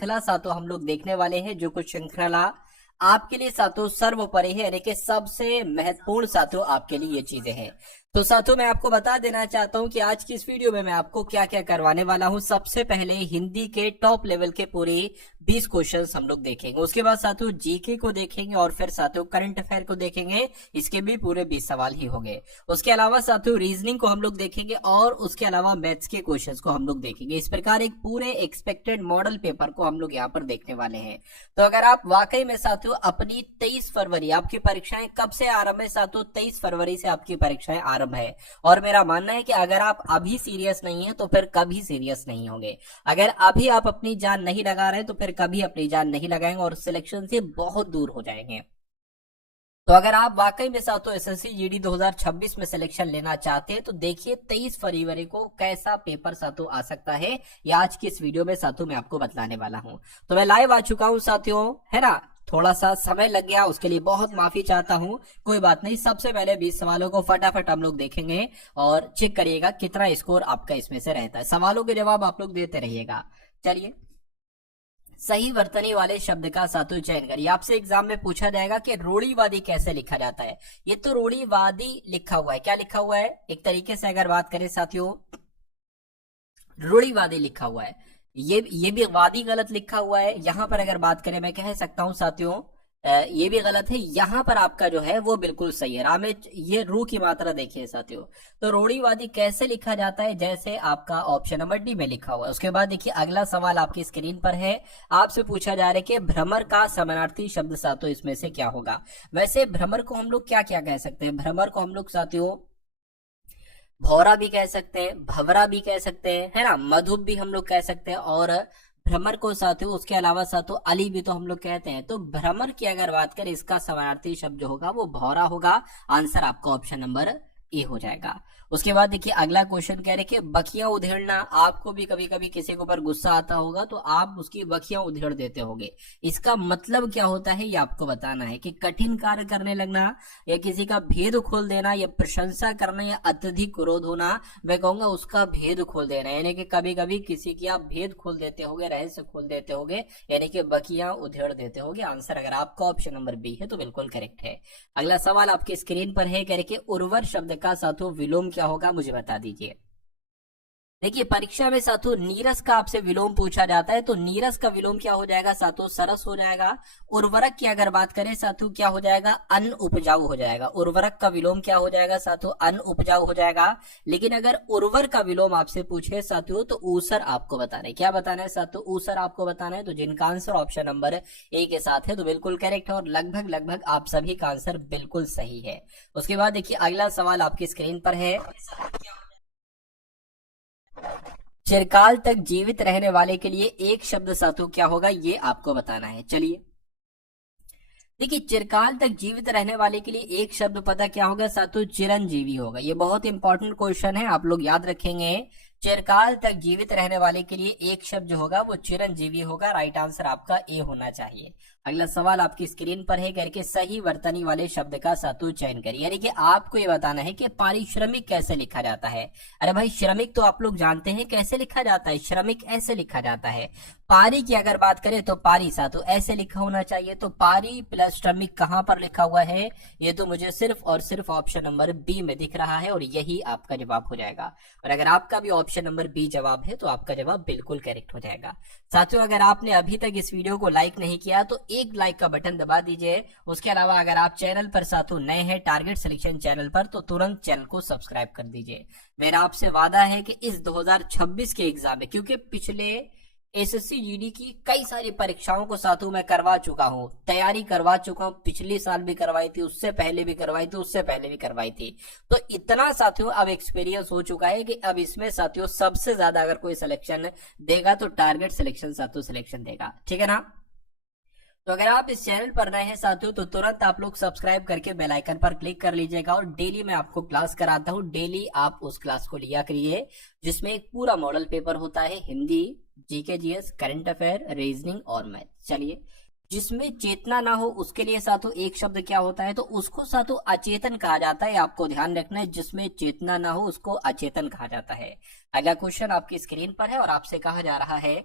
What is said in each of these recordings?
श्रृंखला सातों हम लोग देखने वाले हैं, जो कुछ श्रृंखला आपके लिए सातों सर्वोपरि है, यानी कि सबसे महत्वपूर्ण सातों आपके लिए ये चीजें हैं। तो साथियों मैं आपको बता देना चाहता हूं कि आज की इस वीडियो में मैं आपको क्या क्या करवाने वाला हूं। सबसे पहले हिंदी के टॉप लेवल के पूरे 20 क्वेश्चंस हम लोग देखेंगे। उसके बाद साथियों जीके को देखेंगे और फिर साथियों करंट अफेयर को देखेंगे, इसके भी पूरे 20 सवाल ही होंगे। उसके अलावा साथियों रीजनिंग को हम लोग देखेंगे और उसके अलावा मैथ्स के क्वेश्चन को हम लोग देखेंगे। इस प्रकार एक पूरे एक्सपेक्टेड मॉडल पेपर को हम लोग यहाँ पर देखने वाले हैं। तो अगर आप वाकई में साथियों अपनी 23 फरवरी आपकी परीक्षाएं कब से आरंभ है साथियों, 23 फरवरी से आपकी परीक्षाएं आरंभ है। और मेरा मानना है कि अगर आप अभी सीरियस नहीं है तो फिर कभी सीरियस नहीं होंगे। अगर अभी आप अपनी जान नहीं लगा रहे तो फिर कभी अपनी जान नहीं लगाएंगे और सिलेक्शन से बहुत दूर हो जाएंगे। तो अगर आप वाकई में साथियों एसएससी जीडी 2026 में सिलेक्शन लेना चाहते हैं तो देखिए 23 फरवरी को कैसा पेपर साथियों आ सकता है, या आज की इस वीडियो में साथियों मैं आपको बतलाने वाला हूं। तो मैं लाइव आ चुका हूं साथियों, है ना। थोड़ा सा समय लग गया, उसके लिए बहुत माफी चाहता हूं, कोई बात नहीं। सबसे पहले 20 सवालों को फटाफट हम लोग देखेंगे और चेक करिएगा कितना स्कोर आपका इसमें से रहता है। सवालों के जवाब आप लोग देते रहिएगा। चलिए, सही वर्तनी वाले शब्द का साथियों चयन करिए। आपसे एग्जाम में पूछा जाएगा कि रूढ़िवादी कैसे लिखा जाता है। ये तो रूढ़िवादी लिखा हुआ है, क्या लिखा हुआ है, एक तरीके से अगर बात करें साथियों रूढ़िवादी लिखा हुआ है। ये भी वादी गलत लिखा हुआ है। यहां पर अगर बात करें मैं कह सकता हूं साथियों ये भी गलत है। यहां पर आपका जो है वो बिल्कुल सही है। रामे ये रू की मात्रा देखिए साथियों। तो रूढ़िवादी कैसे लिखा जाता है, जैसे आपका ऑप्शन नंबर डी में लिखा हुआ है। उसके बाद देखिए अगला सवाल आपकी स्क्रीन पर है। आपसे पूछा जा रहा है कि भ्रमर का समानार्थी शब्द साथियों इसमें से क्या होगा। वैसे भ्रमर को हम लोग क्या क्या कह सकते हैं, भ्रमर को हम लोग साथियों भौरा भी कह सकते हैं, भवरा भी कह सकते हैं, है ना, मधुप भी हम लोग कह सकते हैं, और भ्रमर को साथियों उसके अलावा साथियों अली भी तो हम लोग कहते हैं। तो भ्रमर की अगर बात करें इसका समानार्थी शब्द जो होगा वो भौरा होगा। आंसर आपका ऑप्शन नंबर ए हो जाएगा। उसके बाद देखिए अगला क्वेश्चन कह रहे कि बखियां उधेड़ना। आपको भी कभी कभी किसी के ऊपर गुस्सा आता होगा तो आप उसकी बखियां उधेड़ देते होंगे। इसका मतलब क्या होता है ये आपको बताना है कि कठिन कार्य करने लगना, या किसी का भेद खोल देना, या प्रशंसा करना, या अत्यधिक क्रोध होना। मैं कहूंगा उसका भेद खोल देना, यानी कि कभी कभी किसी की आप भेद खोल देते होगे, रहस्य खोल देते होगे, यानी कि बखियां उधेड़ देते होगे। आंसर अगर आपका ऑप्शन नंबर बी है तो बिल्कुल करेक्ट है। अगला सवाल आपकी स्क्रीन पर है, कह रहे कि उर्वर शब्द का साथियों विलोम क्या होगा, मुझे बता दीजिए। देखिए परीक्षा में साथियों नीरस का आपसे विलोम पूछा जाता है, तो नीरस का विलोम क्या हो जाएगा साथियों, सरस हो जाएगा। उर्वरक की अगर बात करें साथियों क्या हो जाएगा, अन्न उपजाऊ हो जाएगा। उर्वरक का विलोम क्या हो जाएगा साथियों, अन्न उपजाऊ हो जाएगा। लेकिन अगर उर्वर का विलोम आपसे पूछे साथियों तो ऊसर आपको बताना है। क्या बताना है साथियों, ऊसर आपको बताना है। तो जिनका आंसर ऑप्शन नंबर ए के साथ है तो बिल्कुल करेक्ट है, और लगभग लगभग आप सभी का आंसर बिल्कुल सही है। उसके बाद देखिए अगला सवाल आपकी स्क्रीन पर है, चिरकाल तक जीवित रहने वाले के लिए एक शब्द साथियों क्या होगा, ये आपको बताना है। चलिए देखिए चिरकाल तक जीवित रहने वाले के लिए एक शब्द पता क्या होगा साथियों, चिरंजीवी होगा। ये बहुत इंपॉर्टेंट क्वेश्चन है, आप लोग याद रखेंगे। चिरकाल तक जीवित रहने वाले के लिए एक शब्द जो होगा वो चिरंजीवी होगा। राइट आंसर आपका ए होना चाहिए। अगला सवाल आपकी स्क्रीन पर है, करके सही वर्तनी वाले शब्द का सातु चयन करिए। यानी कि आपको ये बताना है कि पारिश्रमिक कैसे लिखा जाता है। अरे भाई श्रमिक तो आप लोग जानते हैं कैसे लिखा जाता है, श्रमिक ऐसे लिखा जाता है। पारी की अगर बात करें तो पारी सातु ऐसे लिखा होना चाहिए। तो पारी प्लस श्रमिक कहां पर लिखा हुआ है, ये तो मुझे सिर्फ और सिर्फ ऑप्शन नंबर बी में दिख रहा है, और यही आपका जवाब हो जाएगा। और अगर आपका भी ऑप्शन नंबर बी जवाब है तो आपका जवाब बिल्कुल करेक्ट हो जाएगा। साथियों अगर आपने अभी तक इस वीडियो को लाइक नहीं किया तो एक लाइक का बटन दबा दीजिए। उसके अलावा अगर आप चैनल पर साथियों नए हैं टारगेट सिलेक्शन चैनल पर तो तुरंत चैनल को सब्सक्राइब कर दीजिए। मेरा आपसे वादा है कि इस 2026 के एग्जाम में, क्योंकि पिछले एसएससी जीडी की कई सारी परीक्षाओं को साथियों मैं करवा चुका हूं, तैयारी करवा चुका हूं। पिछले साल भी करवाई थी, उससे पहले भी करवाई थी, उससे पहले भी करवाई थी। तो इतना साथियों अब एक्सपीरियंस हो चुका है कि अब इसमें साथियों सबसे ज्यादा अगर कोई सिलेक्शन देगा तो टारगेट सिलेक्शन साथियों सिलेक्शन देगा, ठीक है ना। तो अगर आप इस चैनल पर नए हैं साथियों तो तुरंत आप लोग सब्सक्राइब करके बेल आइकन पर क्लिक कर लीजिएगा। और डेली मैं आपको क्लास कराता हूं, डेली आप उस क्लास को लिया करिए जिसमें एक पूरा मॉडल पेपर होता है, Hindi, GK GS, current affair, reasoning और मैथ। चलिए जिसमें चेतना ना हो उसके लिए साथियों एक शब्द क्या होता है, तो उसको साथियों अचेतन कहा जाता है। आपको ध्यान रखना है, जिसमें चेतना ना हो उसको अचेतन कहा जाता है। अगला क्वेश्चन आपकी स्क्रीन पर है और आपसे कहा जा रहा है,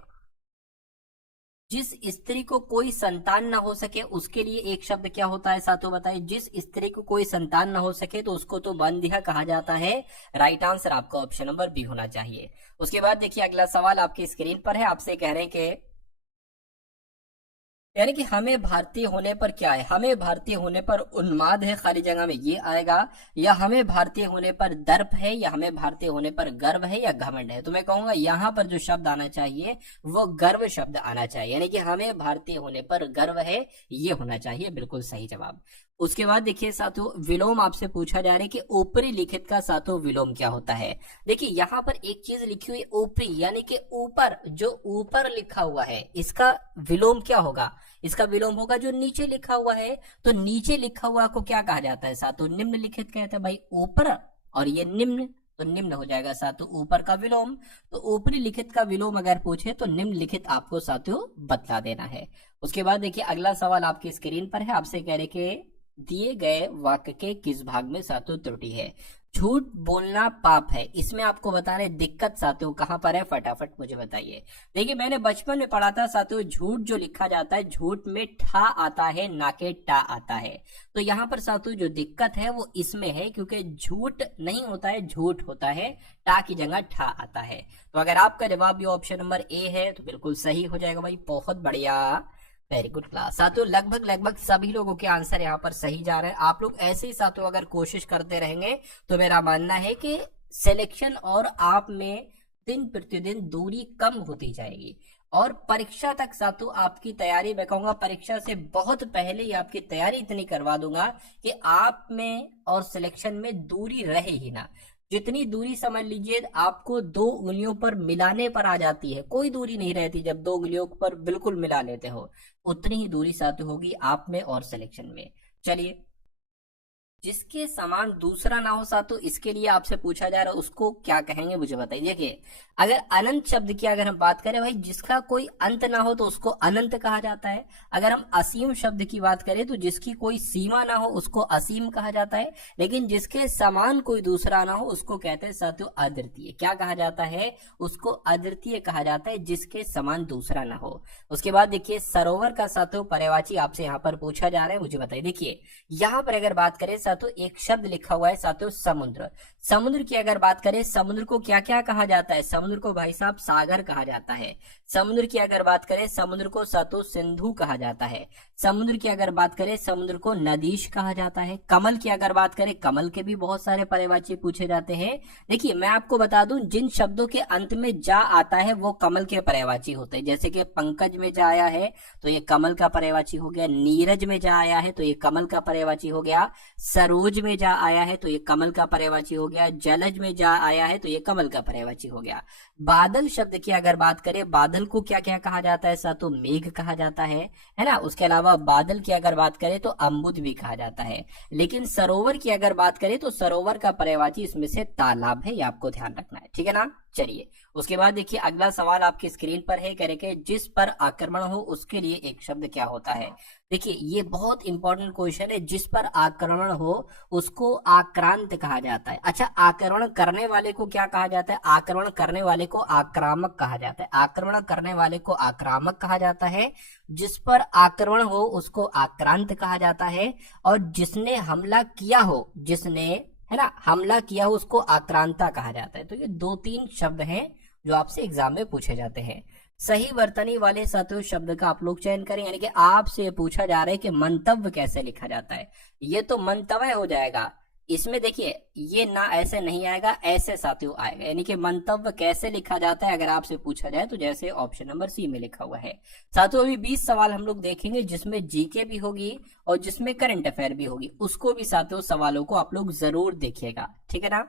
जिस स्त्री को कोई संतान ना हो सके उसके लिए एक शब्द क्या होता है साथियों बताइए। जिस स्त्री को कोई संतान ना हो सके तो उसको तो बंधिया कहा जाता है। राइट आंसर आपका ऑप्शन नंबर बी होना चाहिए। उसके बाद देखिए अगला सवाल आपकी स्क्रीन पर है, आपसे कह रहे हैं कि यानी कि हमें भारतीय होने पर क्या है, हमें भारतीय होने पर उन्माद है, खाली जगह में ये आएगा, या हमें भारतीय होने पर दर्प है, या हमें भारतीय होने पर गर्व है, या घमंड है। तो मैं कहूंगा यहाँ पर जो शब्द आना चाहिए वो गर्व शब्द आना चाहिए, यानी कि हमें भारतीय होने पर गर्व है, ये होना चाहिए बिल्कुल सही जवाब। उसके बाद देखिए साथियों विलोम आपसे पूछा जा रहा है कि ऊपरी लिखित का साथियों विलोम क्या होता है। देखिए यहाँ पर एक चीज लिखी हुई ऊपरी, यानी कि ऊपर, जो ऊपर लिखा हुआ है इसका विलोम क्या होगा, इसका विलोम होगा जो नीचे लिखा हुआ है। तो नीचे लिखा हुआ को क्या कहा जाता है साथियों, निम्नलिखित कहते हैं भाई ऊपर, और ये निम्न, तो निम्न हो जाएगा साथियों ऊपर का विलोम। तो ऊपरी लिखित का विलोम अगर पूछे तो निम्नलिखित आपको साथियों बतला देना है। उसके बाद देखिए अगला सवाल आपकी स्क्रीन पर है, आपसे कह रहे कि दिए गए वाक्य के किस भाग में साथियों त्रुटि है। झूठ बोलना पाप है, इसमें आपको बताने दिक्कत साथियों कहां पर है, फटाफट मुझे बताइए। देखिए मैंने बचपन में पढ़ा था साथियों झूठ जो लिखा जाता है झूठ में ठा आता है ना के टा आता है। तो यहाँ पर साथियों जो दिक्कत है वो इसमें है, क्योंकि झूठ नहीं होता है, झूठ होता है, टा की जगह ठा आता है। तो अगर आपका जवाब ये ऑप्शन नंबर ए है तो बिल्कुल सही हो जाएगा भाई, बहुत बढ़िया, वेरी गुड क्लास। साथियों लगभग सभी लोगों के आंसर यहाँ पर सही जा रहे हैं। आप लोग ऐसे ही साथियों अगर कोशिश करते रहेंगे तो मेरा मानना है कि सिलेक्शन और आप में दिन प्रतिदिन दूरी कम होती जाएगी, और परीक्षा तक साथियों आपकी तैयारी, मैं कहूंगा परीक्षा से बहुत पहले ही आपकी तैयारी इतनी करवा दूंगा कि आप में और सिलेक्शन में दूरी रहे ही ना। जितनी दूरी समझ लीजिए आपको 2 उंगलियों पर मिलाने पर आ जाती है, कोई दूरी नहीं रहती जब 2 उंगलियों पर बिल्कुल मिला लेते हो, उतनी ही दूरी साथ होगी आप में और सिलेक्शन में। चलिए जिसके समान दूसरा ना हो साथियों इसके लिए आपसे पूछा जा रहा है उसको क्या कहेंगे मुझे बताइए। देखिए अगर अनंत शब्द की अगर हम बात करें भाई, जिसका कोई अंत ना हो तो उसको अनंत कहा जाता है। अगर हम असीम शब्द की बात करें तो जिसकी कोई सीमा ना हो उसको असीम कहा जाता है। लेकिन जिसके समान कोई दूसरा ना हो उसको कहते हैं साथियों अद्वितीय। क्या कहा जाता है, उसको अद्वितीय कहा जाता है, जिसके समान दूसरा ना हो। उसके बाद देखिए सरोवर का साथियों पर्यायवाची आपसे यहाँ पर पूछा जा रहा है, मुझे बताइए। देखिए यहाँ पर अगर बात करें साथियों एक शब्द लिखा हुआ है साथियों समुद्र। समुद्र की अगर बात करें, समुद्र को क्या क्या कहा जाता है, समुद्र को भाई साहब सागर कहा जाता है। समुद्र की अगर बात करें समुद्र को साथियों सिंधु कहा जाता है। समुद्र की अगर बात करें समुद्र को नदीश कहा जाता है। कमल की अगर बात करें, कमल के भी बहुत सारे पर्यायवाची पूछे जाते हैं। देखिए मैं आपको बता दूं जिन शब्दों के अंत में जा आता है वो कमल के पर्यायवाची होते हैं। जैसे कि पंकज में जा आया है तो ये कमल का पर्यायवाची हो गया, नीरज में जा आया है तो ये कमल का पर्यायवाची हो गया, सरोज में जा आया है तो ये कमल का पर्यायवाची हो गया, जलज में जा आया है तो ये कमल का पर्यायवाची हो गया। बादल शब्द की अगर बात करें, बादल को क्या क्या कहा जाता है साथियों, मेघ कहा जाता है ना। उसके अलावा बादल की अगर बात करें तो अम्बुद भी कहा जाता है। लेकिन सरोवर की अगर बात करें तो सरोवर का पर्यायवाची इसमें से तालाब है, ये आपको ध्यान रखना है, ठीक है ना। चलिए उसके बाद देखिए अगला सवाल आपकी स्क्रीन पर है, कह रहे कि जिस पर आक्रमण हो उसके लिए एक शब्द क्या होता है। देखिए ये बहुत इंपॉर्टेंट क्वेश्चन है, जिस पर आक्रमण हो उसको आक्रांत कहा जाता है। अच्छा आक्रमण करने वाले को क्या कहा जाता है, आक्रमण करने वाले को आक्रामक कहा जाता है। आक्रमण करने वाले को आक्रामक कहा जाता है, जिस पर आक्रमण हो उसको आक्रांत कहा जाता है, और जिसने हमला किया हो, जिसने है ना हमला किया हो उसको आक्रांता कहा जाता है। तो ये 2-3 शब्द हैं जो आपसे एग्जाम में पूछे जाते हैं। सही वर्तनी वाले साथियों शब्द का आप लोग चयन करें, यानी कि आपसे पूछा जा रहा है कि मंतव्य कैसे लिखा जाता है। ये तो मंतव्य हो जाएगा, इसमें देखिए ये ना ऐसे नहीं आएगा, ऐसे साथियों आएगा। यानी कि मंतव्य कैसे लिखा जाता है अगर आपसे पूछा जाए तो जैसे ऑप्शन नंबर सी में लिखा हुआ है। साथियों अभी 20 सवाल हम लोग देखेंगे जिसमें जीके भी होगी और जिसमें करंट अफेयर भी होगी, उसको भी साथियों सवालों को आप लोग जरूर देखिएगा, ठीक है ना।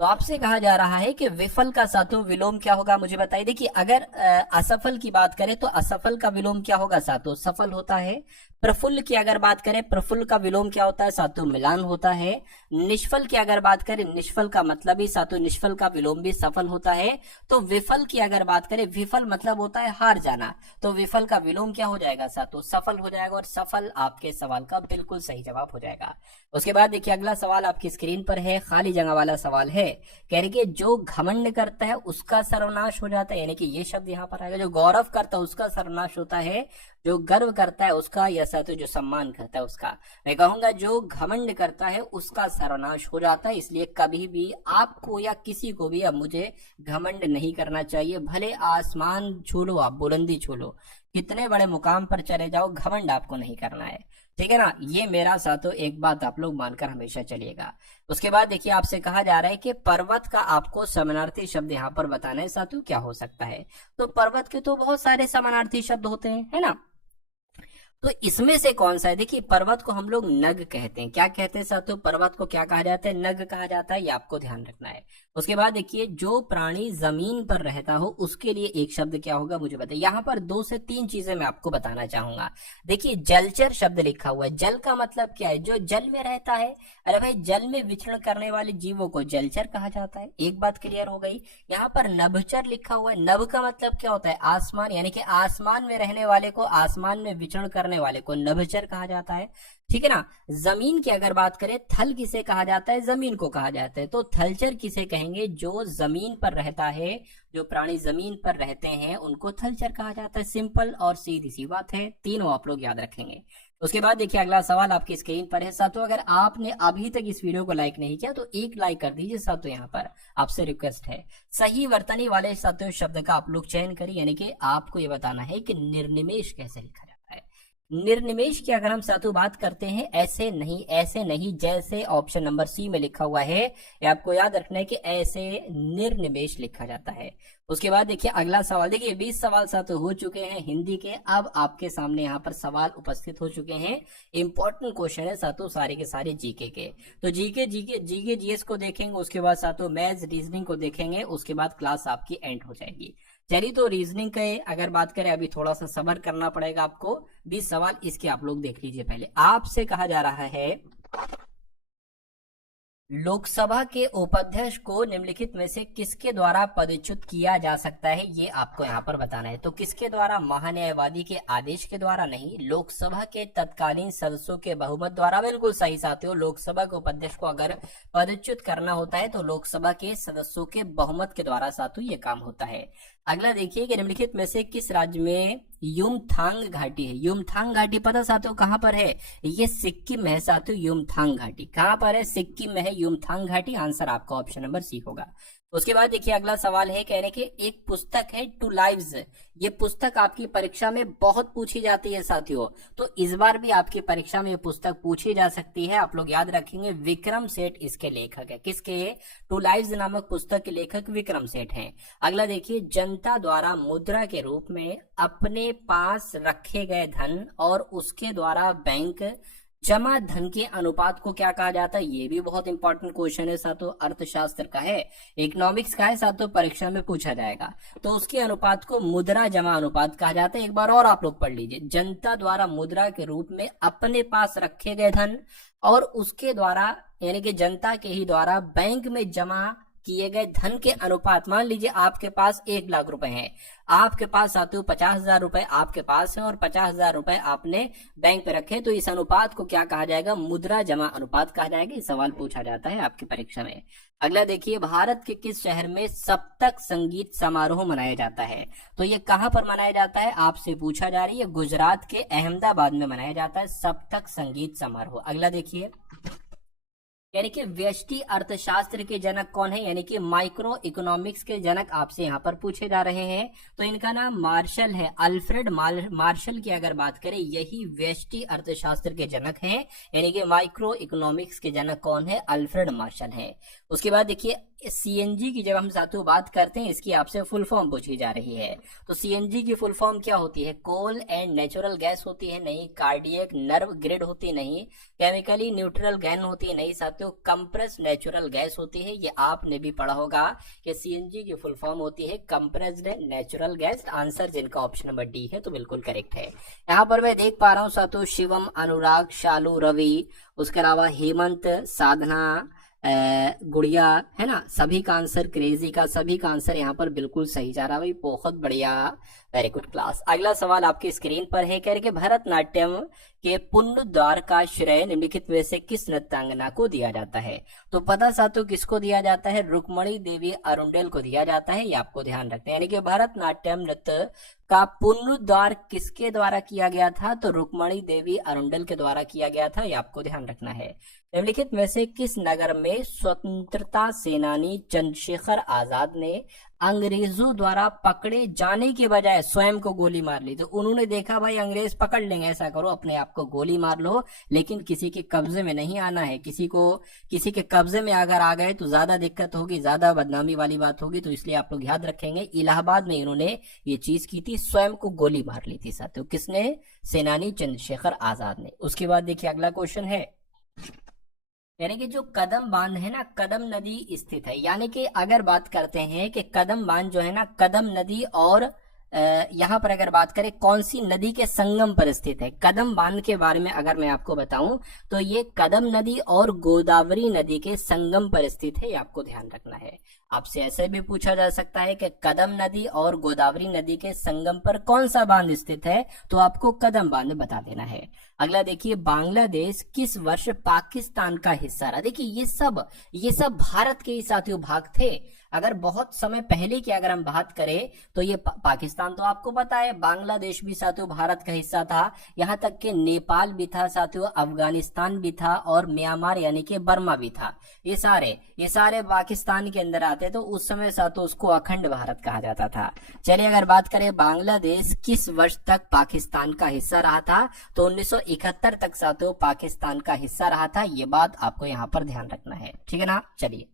तो आपसे कहा जा रहा है कि विफल का साथियों विलोम क्या होगा, मुझे बताइए। देखिए अगर असफल की बात करें तो असफल का विलोम क्या होगा साथियों, सफल होता है। प्रफुल्ल की अगर बात करें, प्रफुल्ल का विलोम क्या होता है साथियों? मिलान होता है। निष्फल की अगर बात करें, निष्फल का मतलब ही साथियों निष्फल का विलोम भी सफल होता है। तो विफल की अगर बात करें, विफल मतलब होता है हार जाना, तो विफल का विलोम क्या हो जाएगा साथियों? सफल हो जाएगा, और सफल आपके सवाल का बिल्कुल सही जवाब हो जाएगा। उसके बाद देखिए अगला सवाल आपकी स्क्रीन पर है, खाली जगह वाला सवाल है। कह रही कि जो घमंड करता है उसका सर्वनाश हो जाता है, यानी कि ये शब्द यहाँ पर आएगा। जो गौरव करता है उसका सर्वनाश होता है, जो गर्व करता है उसका, या साथियों जो सम्मान करता है उसका। मैं कहूंगा जो घमंड करता है उसका सर्वनाश हो जाता है। इसलिए कभी भी आपको या किसी को भी अब मुझे घमंड नहीं करना चाहिए। भले आसमान छू लो, आप बुलंदी छू लो, कितने बड़े मुकाम पर चले जाओ, घमंड आपको नहीं करना है। ठीक है ना, ये मेरा साथियों एक बात आप लोग मानकर हमेशा चलिएगा। उसके बाद देखिए आपसे कहा जा रहा है कि पर्वत का आपको समानार्थी शब्द यहाँ पर बताना है साथियों, क्या हो सकता है? तो पर्वत के तो बहुत सारे समानार्थी शब्द होते हैं, है ना। तो इसमें से कौन सा है? देखिए पर्वत को हम लोग नग कहते हैं। क्या कहते हैं साथियों? पर्वत को क्या कहा जाता है? नग कहा जाता है, ये आपको ध्यान रखना है। उसके बाद देखिए जो प्राणी जमीन पर रहता हो उसके लिए एक शब्द क्या होगा मुझे बताइए। यहाँ पर 2 से 3 चीजें मैं आपको बताना चाहूंगा। देखिए जलचर शब्द लिखा हुआ है। जल का मतलब क्या है? जो जल में रहता है। अरे भाई जल में विचरण करने वाले जीवों को जलचर कहा जाता है। एक बात क्लियर हो गई। यहाँ पर नभचर लिखा हुआ है। नभ का मतलब क्या होता है? आसमान, यानी कि आसमान में रहने वाले को, आसमान में विचरण करने वाले को नभचर कहा जाता है। ठीक है ना। जमीन की अगर बात करें, थल किसे कहा जाता है? जमीन को कहा जाता है। तो थलचर किसे कहेंगे? जो जमीन पर रहता है, जो प्राणी जमीन पर रहते हैं उनको थलचर कहा जाता है। सिंपल और सीधी सी बात है, तीनों आप लोग याद रखेंगे। उसके बाद देखिए अगला सवाल आपकी स्क्रीन पर है साथियों। अगर आपने अभी तक इस वीडियो को लाइक नहीं किया तो एक लाइक कर दीजिए साथियों। यहाँ पर आपसे रिक्वेस्ट है, सही वर्तनी वाले साथियों शब्द का आप लोग चयन करिए, यानी कि आपको ये बताना है कि निर्निमेष कैसे लिखा जाता है। निर्निमेष की अगर हम साथियों बात करते हैं, ऐसे नहीं, ऐसे नहीं, जैसे ऑप्शन नंबर सी में लिखा हुआ है, ये आपको याद रखना है कि ऐसे निर्निमेष लिखा जाता है। उसके बाद देखिए अगला सवाल। देखिए 20 सवाल साथियों हो चुके हैं हिंदी के। अब आपके सामने यहाँ पर सवाल उपस्थित हो चुके हैं। इंपॉर्टेंट क्वेश्चन है साथियों, सारे के सारे जीके के। तो जीके जीएस को देखेंगे, उसके बाद साथियों मैथ्स रीजनिंग को देखेंगे, उसके बाद क्लास आपकी एंड हो जाएगी। चलिए तो रीजनिंग के अगर बात करें, अभी थोड़ा सा सब्र करना पड़ेगा आपको। 20 सवाल इसके आप लोग देख लीजिए। पहले आपसे कहा जा रहा है, लोकसभा के उपाध्यक्ष को निम्नलिखित में से किसके द्वारा पदच्युत किया जा सकता है, ये आपको यहाँ पर बताना है। तो किसके द्वारा? महान्यायवादी के आदेश के द्वारा नहीं, लोकसभा के तत्कालीन सदस्यों के बहुमत द्वारा। बिल्कुल सही साथियों, लोकसभा के उपाध्यक्ष को अगर पदच्युत करना होता है तो लोकसभा के सदस्यों के बहुमत के द्वारा साथियों ये काम होता है। अगला देखिए कि निम्नलिखित में से किस राज्य में युमथांग घाटी है? युमथांग घाटी पता साथियों कहां पर है? ये सिक्किम में है साथियों। युमथांग घाटी कहां पर है? सिक्किम में है युमथांग घाटी। आंसर आपका ऑप्शन नंबर सी होगा। उसके बाद देखिए अगला सवाल है, कहने के एक पुस्तक है टू लाइव्स। ये पुस्तक आपकी परीक्षा में बहुत पूछी जाती है साथियों, तो इस बार भी आपकी परीक्षा में ये पुस्तक पूछी जा सकती है। आप लोग याद रखेंगे विक्रम सेठ इसके लेखक है। किसके? टू लाइव्स नामक पुस्तक के लेखक विक्रम सेठ हैं। अगला देखिए, जनता द्वारा मुद्रा के रूप में अपने पास रखे गए धन और उसके द्वारा बैंक जमा धन के अनुपात को क्या कहा जाता है? ये भी बहुत इंपॉर्टेंट क्वेश्चन है साथियों, अर्थशास्त्र का है, इकोनॉमिक्स का है साथियों, परीक्षा में पूछा जाएगा। तो उसके अनुपात को मुद्रा जमा अनुपात कहा जाता है। एक बार और आप लोग पढ़ लीजिए, जनता द्वारा मुद्रा के रूप में अपने पास रखे गए धन और उसके द्वारा, यानी कि जनता के ही द्वारा बैंक में जमा किए गए धन के अनुपात। मान लीजिए आपके पास 1 लाख रुपए हैं, आपके पास साथियों 50,000 रुपए आपके पास है और 50,000 रुपए आपने बैंक पे रखे, तो इस अनुपात को क्या कहा जाएगा? मुद्रा जमा अनुपात कहा जाएगा। ये सवाल पूछा जाता है आपकी परीक्षा में। अगला देखिए, भारत के किस शहर में सप्तक संगीत समारोह मनाया जाता है? तो ये कहां पर मनाया जाता है आपसे पूछा जा रही है। गुजरात के अहमदाबाद में मनाया जाता है सप्तक संगीत समारोह। अगला देखिए, यानी कि व्यष्टि अर्थशास्त्र के जनक कौन है? यानी कि माइक्रो इकोनॉमिक्स के जनक आपसे यहाँ पर पूछे जा रहे हैं। तो इनका नाम मार्शल है, अल्फ्रेड मार्शल की अगर बात करें, यही व्यष्टि अर्थशास्त्र के जनक हैं। यानी कि माइक्रो इकोनॉमिक्स के जनक कौन है? अल्फ्रेड मार्शल है। उसके बाद देखिए, सीएनजी की जब हम साथियों बात करते हैं, इसकी आपसे फुल फॉर्म पूछी जा रही है। तो सीएनजी की फुल फॉर्म क्या होती है? कोल एंड नेचुरल गैस होती है नहीं, कार्डियक नर्व ग्रिड होती नहीं, केमिकली न्यूट्रल गैन होती है नहीं साथियों, साथियों कंप्रेस नेचुरल गैस होती है। ये आपने भी पढ़ा होगा कि सीएनजी की फुल फॉर्म होती है कंप्रेस्ड नेचुरल गैस। आंसर जिनका ऑप्शन नंबर डी है तो बिल्कुल करेक्ट है। यहाँ पर मैं देख पा रहा हूँ साथियों शिवम, अनुराग, शालू, रवि, उसके अलावा हेमंत, साधना, गुड़िया, है ना, सभी का आंसर, क्रेजी का सभी का आंसर यहाँ पर बिल्कुल सही जा रहा है भाई, बहुत बढ़िया, वेरी गुड क्लास। अगला सवाल आपकी स्क्रीन पर है, कह रहे कि भरतनाट्यम के पुनरुद्धार का श्रेय निम्नलिखित में से किस नृत्यांगना को दिया जाता है? तो पता साथियों किसको दिया जाता है? रुक्मणी देवी अरुंडेल को दिया जाता है, ये आपको ध्यान रखना है। यानी कि भरतनाट्यम नृत्य का पुनरुद्धार किसके द्वारा किया गया था? तो रुक्मणी देवी अरुंडेल के द्वारा किया गया था, ये आपको ध्यान रखना है। निम्नलिखित में से किस नगर में स्वतंत्रता सेनानी चंद्रशेखर आजाद ने अंग्रेजों द्वारा पकड़े जाने के बजाय स्वयं को गोली मार ली? तो उन्होंने देखा भाई अंग्रेज पकड़ लेंगे, ऐसा करो अपने आप को गोली मार लो, लेकिन किसी के कब्जे में नहीं आना है। किसी के कब्जे में अगर आ गए तो ज्यादा दिक्कत होगी, ज्यादा बदनामी वाली बात होगी, तो इसलिए आप लोग याद रखेंगे। इलाहाबाद में इन्होंने ये चीज की थी, स्वयं को गोली मार ली थी साथियों। किसने? सेनानी चंद्रशेखर आजाद ने। उसके बाद देखिए अगला क्वेश्चन है, यानी कि जो कदम बांध है ना, कदम नदी स्थित है। यानी कि अगर बात करते हैं कि कदम बांध जो है ना, कदम नदी और यहाँ पर अगर बात करें कौन सी नदी के संगम पर स्थित है? कदम बांध के बारे में अगर मैं आपको बताऊं तो ये कदम नदी और गोदावरी नदी के संगम पर स्थित है, ये आपको ध्यान रखना है। आपसे ऐसे भी पूछा जा सकता है कि कदम नदी और गोदावरी नदी के संगम पर कौन सा बांध स्थित है? तो आपको कदम बांध बता देना है। अगला देखिए, बांग्लादेश किस वर्ष पाकिस्तान का हिस्सा रहा? देखिए ये सब भारत के ही साथियों भाग थे। अगर बहुत समय पहले की अगर हम बात करें तो ये पाकिस्तान तो आपको पता है, बांग्लादेश भी साथियों भारत का हिस्सा था, यहाँ तक कि नेपाल भी था साथियों, अफगानिस्तान भी था और म्यांमार यानी कि बर्मा भी था। ये सारे पाकिस्तान के अंदर आते, तो उस समय साथियों उसको अखंड भारत कहा जाता था। चलिए अगर बात करें बांग्लादेश किस वर्ष तक पाकिस्तान का हिस्सा रहा था? तो 1971 तक साथियों पाकिस्तान का हिस्सा रहा था, ये बात आपको यहाँ पर ध्यान रखना है, ठीक है ना। चलिए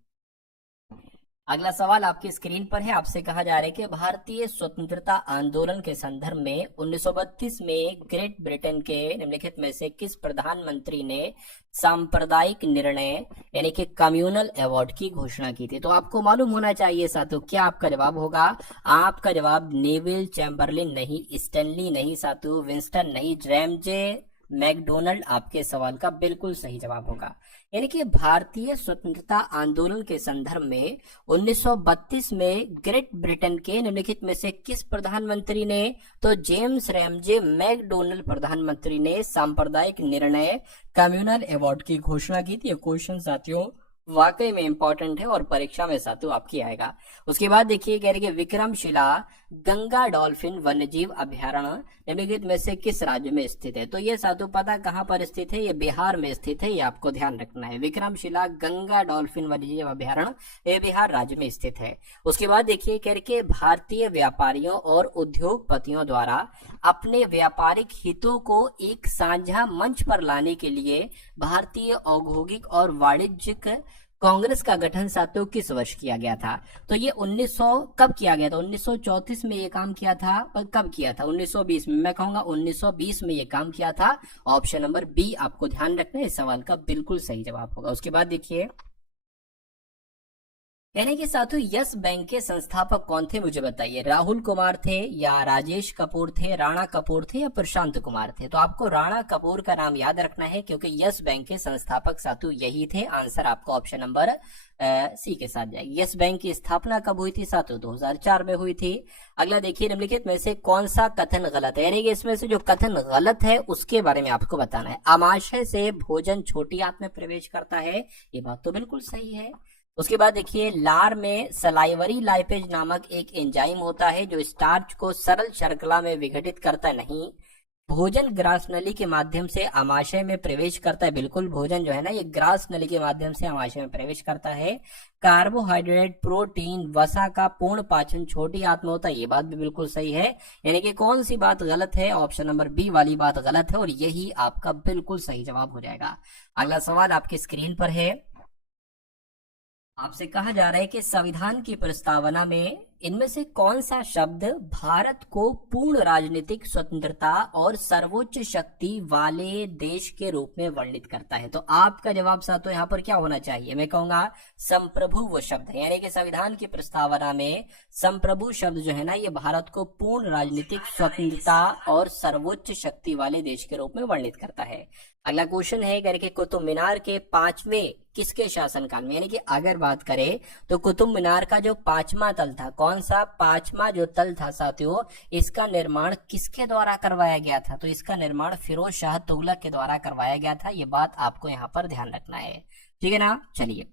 अगला सवाल आपकी स्क्रीन पर है, आपसे कहा जा रहा है कि भारतीय स्वतंत्रता आंदोलन के संदर्भ में 1932 में ग्रेट ब्रिटेन के निम्नलिखित में से किस प्रधानमंत्री ने सांप्रदायिक निर्णय यानी कि कम्युनल अवार्ड की घोषणा की थी? तो आपको मालूम होना चाहिए साथियों, क्या आपका जवाब होगा? आपका जवाब नेविल चैम्बरलिन नहीं, स्टैनली नहीं साथियों, विंस्टन नहीं, रैमजे मैकडोनल्ड आपके सवाल का बिल्कुल सही जवाब होगा। यानी कि भारतीय स्वतंत्रता आंदोलन के संदर्भ में 1932 में ग्रेट ब्रिटेन के निम्नलिखित में से किस प्रधानमंत्री ने? तो जेम्स रैमजे मैकडोनल्ड प्रधानमंत्री ने सांप्रदायिक निर्णय कम्युनल अवार्ड की घोषणा की थी। क्वेश्चन साथियों वाकई में इंपॉर्टेंट है और परीक्षा में साथियों आपकी आएगा। उसके बाद देखिए कह रहे कि विक्रमशिला गंगा डॉल्फिन वन्यजीव अभ्यारण्य निम्नलिखित में से किस राज्य में स्थित है? तो ये साथियों पता कहाँ पर स्थित है? ये बिहार में स्थित है, ये आपको ध्यान रखना है। विक्रमशिला गंगा डॉल्फिन वन्यजीव अभ्यारण्य ये बिहार राज्य में स्थित है। उसके बाद देखिए कह रहे भारतीय व्यापारियों और उद्योगपतियों द्वारा अपने व्यापारिक हितों को एक साझा मंच पर लाने के लिए भारतीय औद्योगिक और वाणिज्यिक कांग्रेस का गठन साथियों किस वर्ष किया गया था? तो ये 1900 कब किया गया था? 1934 में ये काम किया था। पर कब किया था? 1920 में। मैं कहूंगा 1920 में ये काम किया था। ऑप्शन नंबर बी आपको ध्यान रखना है, इस सवाल का बिल्कुल सही जवाब होगा। उसके बाद देखिए यानी कि साथियों यस बैंक के संस्थापक कौन थे? मुझे बताइए, राहुल कुमार थे या राजेश कपूर थे, राणा कपूर थे या प्रशांत कुमार थे? तो आपको राणा कपूर का नाम याद रखना है क्योंकि यस बैंक के संस्थापक साथियों यही थे। आंसर आपको ऑप्शन नंबर सी के साथ जाएगी। यस बैंक की स्थापना कब हुई थी साथियों? 2004 में हुई थी। अगला देखिए निम्नलिखित में से कौन सा कथन गलत है? यानी कि इसमें से जो कथन गलत है उसके बारे में आपको बताना है। आमाशय से भोजन छोटी आंत में प्रवेश करता है, ये बात तो बिल्कुल सही है। उसके बाद देखिए लार में सलाइवरी लाइपेज नामक एक एंजाइम होता है जो स्टार्च को सरल शर्करा में विघटित करता नहीं। भोजन ग्रास नली के माध्यम से आमाशय में प्रवेश करता है। बिल्कुल भोजन जो है ना ये ग्रास नली के माध्यम से आमाशय में प्रवेश करता है। कार्बोहाइड्रेट, प्रोटीन, वसा का पूर्ण पाचन छोटी आंत में होता है, ये बात भी बिल्कुल सही है। यानी कि कौन सी बात गलत है? ऑप्शन नंबर बी वाली बात गलत है और यही आपका बिल्कुल सही जवाब हो जाएगा। अगला सवाल आपकी स्क्रीन पर है, आपसे कहा जा रहा है कि संविधान की प्रस्तावना में इनमें से कौन सा शब्द भारत को पूर्ण राजनीतिक स्वतंत्रता और सर्वोच्च शक्ति वाले देश के रूप में वर्णित करता है। तो आपका जवाब साथों यहाँ पर क्या होना चाहिए, मैं कहूंगा संप्रभु शब्द है। यानी कि संविधान की प्रस्तावना में संप्रभु शब्द जो है ना, ये भारत को पूर्ण राजनीतिक स्वतंत्रता और सर्वोच्च शक्ति वाले देश के रूप में वर्णित करता है। अगला क्वेश्चन है करके कुतुब मीनार के 5वें किसके शासनकाल में, यानी कि अगर बात करें तो कुतुब मीनार का जो 5वां तल था, कौन सा 5वां जो तल था साथियों, इसका निर्माण किसके द्वारा करवाया गया था? तो इसका निर्माण फिरोज शाह तुगलक के द्वारा करवाया गया था। ये बात आपको यहाँ पर ध्यान रखना है, ठीक है ना। चलिए,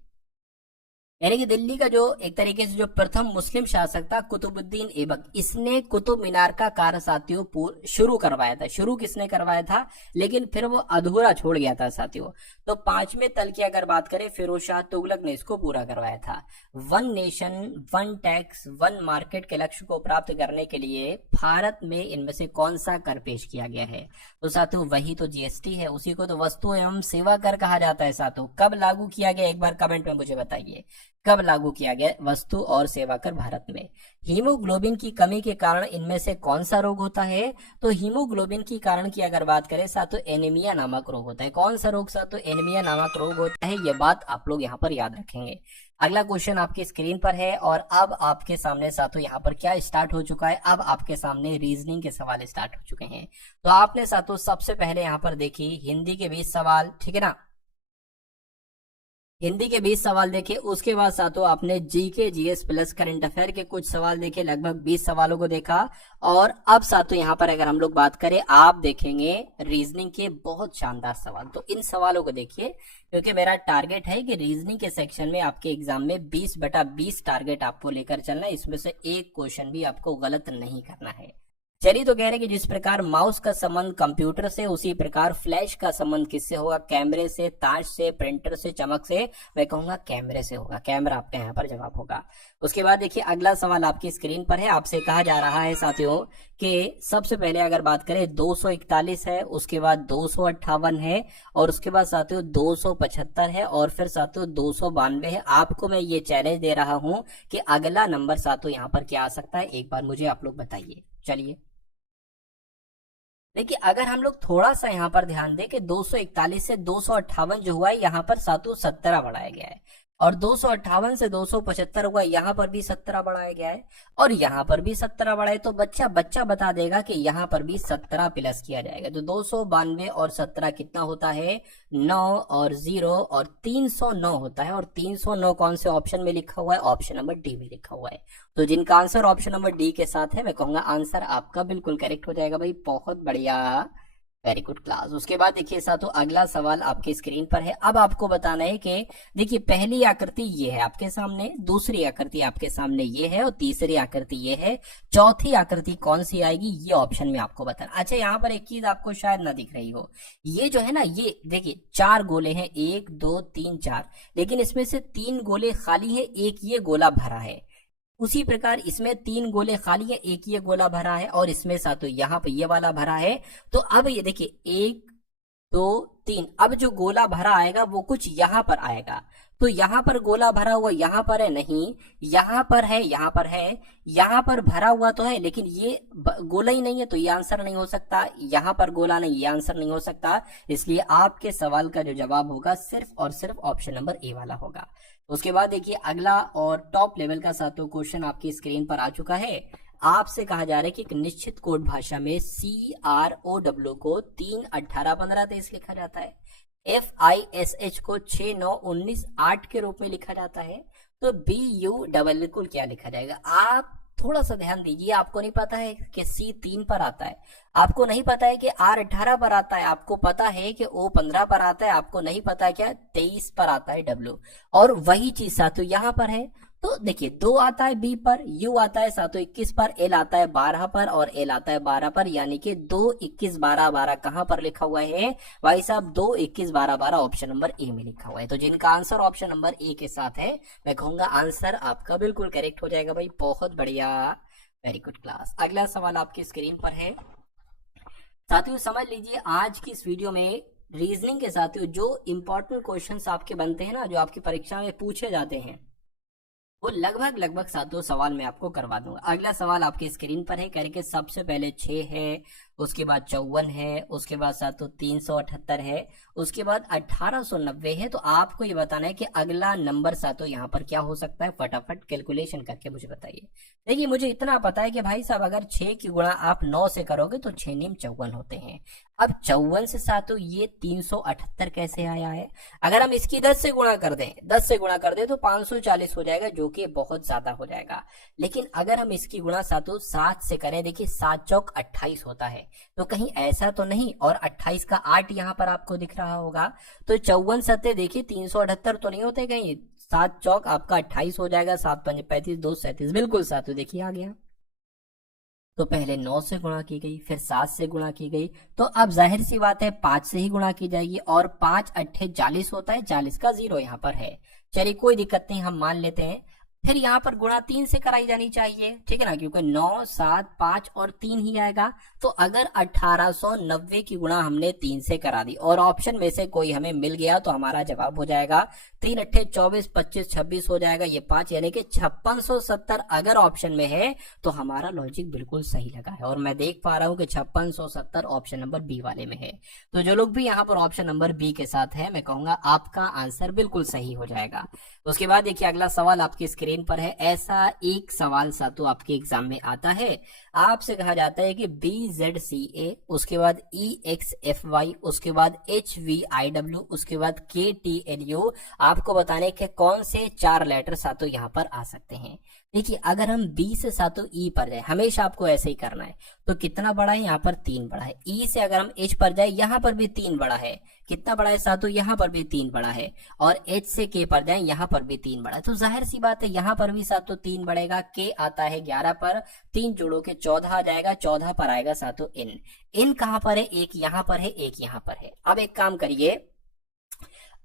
यानी कि दिल्ली का जो एक तरीके से जो प्रथम मुस्लिम शासक था कुतुबुद्दीन ऐबक, इसने कुतुब मीनार का कार्य साथियों शुरू करवाया था। शुरू किसने करवाया था, लेकिन फिर वो अधूरा छोड़ गया था साथियों। तो 5वें तल की अगर बात करें, फिरोज शाह तुगलक ने इसको पूरा करवाया था। One nation one tax one market के लक्ष्य को प्राप्त करने के लिए भारत में इनमें से कौन सा कर पेश किया गया है? तो साथियों वही तो जीएसटी है, उसी को तो वस्तु एवं सेवा कर कहा जाता है। साथियों कब लागू किया गया, एक बार कमेंट में मुझे बताइए, कब लागू किया गया वस्तु और सेवा कर भारत में? हीमोग्लोबिन की कमी के कारण इनमें से कौन सा रोग होता है? तो हीमोग्लोबिन की कारण की अगर बात करें साथियों, एनीमिया नामक रोग होता है। कौन सा रोग साथियों? एनीमिया नामक रोग होता है। ये बात आप लोग यहाँ पर याद रखेंगे। अगला क्वेश्चन आपकी स्क्रीन पर है और अब आपके सामने साथियों यहाँ पर क्या स्टार्ट हो चुका है, अब आपके सामने रीजनिंग के सवाल स्टार्ट हो चुके हैं। तो आपने साथियों सबसे पहले यहाँ पर देखी हिंदी के 20 सवाल, ठीक है ना, हिंदी के 20 सवाल देखे। उसके बाद साथियों आपने GK GS plus current affair के कुछ सवाल देखे, लगभग 20 सवालों को देखा। और अब साथियों यहाँ पर अगर हम लोग बात करें, आप देखेंगे रीजनिंग के बहुत शानदार सवाल। तो इन सवालों को देखिए, क्योंकि मेरा टारगेट है कि रीजनिंग के सेक्शन में आपके एग्जाम में 20/20 टारगेट आपको लेकर चलना है। इसमें से एक क्वेश्चन भी आपको गलत नहीं करना है। चलिए, तो कह रहे कि जिस प्रकार माउस का संबंध कंप्यूटर से, उसी प्रकार फ्लैश का संबंध किससे होगा? कैमरे से, ताश से, प्रिंटर से, चमक से। मैं कहूंगा कैमरे से होगा। कैमरा आपका यहाँ पर जवाब होगा। उसके बाद देखिए अगला सवाल आपकी स्क्रीन पर है। आपसे कहा जा रहा है साथियों कि सबसे पहले अगर बात करें 241 है, उसके बाद 258 है, और उसके बाद साथियों 275 है, और फिर साथियों 292 है। आपको मैं ये चैलेंज दे रहा हूं कि अगला नंबर साथियों यहाँ पर क्या आ सकता है, एक बार मुझे आप लोग बताइए। चलिए, देखिए अगर हम लोग थोड़ा सा यहाँ पर ध्यान दें कि 241 से 258 जो हुआ है, यहाँ पर सातों 17 बढ़ाया गया है, और 258 से 275 हुआ, यहाँ पर भी 17 बढ़ाया गया है, और यहाँ पर भी 17 बढ़ाए। तो बच्चा बता देगा कि यहाँ पर भी 17 प्लस किया जाएगा। तो 292 और 17 कितना होता है? 9 और 0 और 309 होता है। और 309 कौन से ऑप्शन में लिखा हुआ है? ऑप्शन नंबर डी में लिखा हुआ है। तो जिनका आंसर ऑप्शन नंबर डी के साथ है, मैं कहूंगा आंसर आपका बिल्कुल करेक्ट हो जाएगा भाई। बहुत बढ़िया, वेरी गुड क्लास। उसके बाद देखिए साथियों अगला सवाल आपके स्क्रीन पर है। अब आपको बताना है कि देखिए पहली आकृति ये है आपके सामने, दूसरी आकृति आपके सामने ये है, और तीसरी आकृति ये है। चौथी आकृति कौन सी आएगी, ये ऑप्शन में आपको बताना। अच्छा, यहाँ पर एक चीज आपको शायद ना दिख रही हो, ये जो है ना, ये देखिए 4 गोले हैं, 1 2 3 4, लेकिन इसमें से 3 गोले खाली है, एक ये गोला भरा है। उसी प्रकार इसमें 3 गोले खाली है, एक ये गोला भरा है, और इसमें साथ यहाँ पे ये वाला भरा है। तो अब ये देखिए 1 2 3, अब जो गोला भरा आएगा वो कुछ यहाँ पर आएगा। तो यहाँ पर गोला भरा हुआ यहाँ पर है नहीं, यहाँ पर है, यहाँ पर है, यहाँ पर भरा हुआ तो है, लेकिन ये गोला ही नहीं है, तो ये आंसर नहीं हो सकता। यहाँ पर गोला नहीं, ये आंसर नहीं हो सकता। इसलिए आपके सवाल का जो जवाब होगा सिर्फ और सिर्फ ऑप्शन नंबर ए वाला होगा। उसके बाद देखिए अगला और टॉप लेवल का सातों क्वेश्चन आपकी स्क्रीन पर आ चुका है। आपसे कहा जा रहा है कि एक निश्चित कोड भाषा में CROW को 3 18 15 23 लिखा जाता है, FISH को 6 9 19 8 के रूप में लिखा जाता है। तो BU को क्या लिखा जाएगा? आप थोड़ा सा ध्यान दीजिए। आपको नहीं पता है कि C 3 पर आता है, आपको नहीं पता है कि R 18 पर आता है, आपको पता है कि O 15 पर आता है, आपको नहीं पता है क्या 23 पर आता है W। और वही चीज साथियों यहाँ पर है। तो देखिए 2 आता है B पर, U आता है साथियों 21 पर, L आता है 12 पर, और L आता है 12 पर। यानी कि 2 21 12 12 कहां पर लिखा हुआ है भाई साहब? 2 21 12 12 ऑप्शन नंबर ए में लिखा हुआ है। तो जिनका आंसर ऑप्शन नंबर ए के साथ है, मैं कहूंगा आंसर आपका बिल्कुल करेक्ट हो जाएगा भाई। बहुत बढ़िया, वेरी गुड क्लास। अगला सवाल आपकी स्क्रीन पर है। साथियों समझ लीजिए आज की इस वीडियो में रीजनिंग के साथियों जो इंपॉर्टेंट क्वेश्चंस आपके बनते हैं ना, जो आपकी परीक्षा में पूछे जाते हैं, वो लगभग लगभग सातों सवाल मैं आपको करवा दूंगा। अगला सवाल आपके स्क्रीन पर है, कह रहे कि सबसे पहले 6 है, उसके बाद 54 है, उसके बाद सातों 378 है, उसके बाद 1890 है। तो आपको ये बताना है कि अगला नंबर सातों यहाँ पर क्या हो सकता है। फटाफट कैलकुलेशन करके मुझे बताइए। देखिए मुझे इतना पता है कि भाई साहब अगर 6 की गुणा आप 9 से करोगे तो 6 नीम 54 होते हैं। अब 54 से सातों ये 378 कैसे आया है। अगर हम इसकी 10 से गुणा कर दें, 10 से गुणा कर दें तो 540 हो जाएगा, जो कि बहुत ज्यादा हो जाएगा। लेकिन अगर हम इसकी गुणा सातों 7 से करें, देखिए 7 चौक 28 होता है, तो कहीं ऐसा तो नहीं। और 28 का 8 यहाँ पर आपको दिख रहा होगा, तो 54 सत्ते देखिए 378 तो नहीं होते कहीं। 7 चौक आपका 28 हो जाएगा, 7 पंजे 35, 2 37, बिल्कुल सातों देखिए आ गया। तो पहले 9 से गुणा की गई, फिर 7 से गुणा की गई, तो अब जाहिर सी बात है 5 से ही गुणा की जाएगी। और 5 अट्ठे 40 होता है, 40 का 0 यहाँ पर है। चलिए कोई दिक्कत नहीं, हम मान लेते हैं। फिर यहाँ पर गुणा 3 से कराई जानी चाहिए, ठीक है ना, क्योंकि 9, 7, 5 और 3 ही आएगा। तो अगर 1890 की गुणा हमने 3 से करा दी और ऑप्शन में से कोई हमें मिल गया तो हमारा जवाब हो जाएगा 3 अट्ठे 24, 25, 26 हो जाएगा, ये 5, यानी कि 5670 अगर ऑप्शन में है तो हमारा लॉजिक बिल्कुल सही लगा है। और मैं देख पा रहा हूँ कि 5670 ऑप्शन नंबर बी वाले में है। तो जो लोग भी यहाँ पर ऑप्शन नंबर बी के साथ है, मैं कहूंगा आपका आंसर बिल्कुल सही हो जाएगा। उसके बाद देखिए अगला सवाल आपकी स्क्रीन पर है। ऐसा एक सवाल सातों आपके एग्जाम में आता है, आपसे कहा जाता है कि BZCA, उसके बाद EXFY, उसके बाद HVIW, उसके बाद KTLU, आपको बताने के कौन से 4 लेटर सातों यहाँ पर आ सकते हैं। देखिए अगर हम B से सातों E पर जाए, हमेशा आपको ऐसे ही करना है, तो कितना बड़ा है यहाँ पर 3 बड़ा है। E से अगर हम H पर जाए, यहाँ पर भी 3 बड़ा है, कितना बड़ा है सातों, यहाँ पर भी 3 बड़ा है। और H से K पर जाए, यहाँ पर भी 3 बड़ा है। तो जाहिर सी बात है यहाँ पर भी सातों 3 बढ़ेगा। K आता है 11 पर, 3 जोड़ो के 14 आ जाएगा, 14 पर आएगा सातों इन कहाँ पर है, एक यहाँ पर है, एक यहाँ पर है। अब एक काम करिए,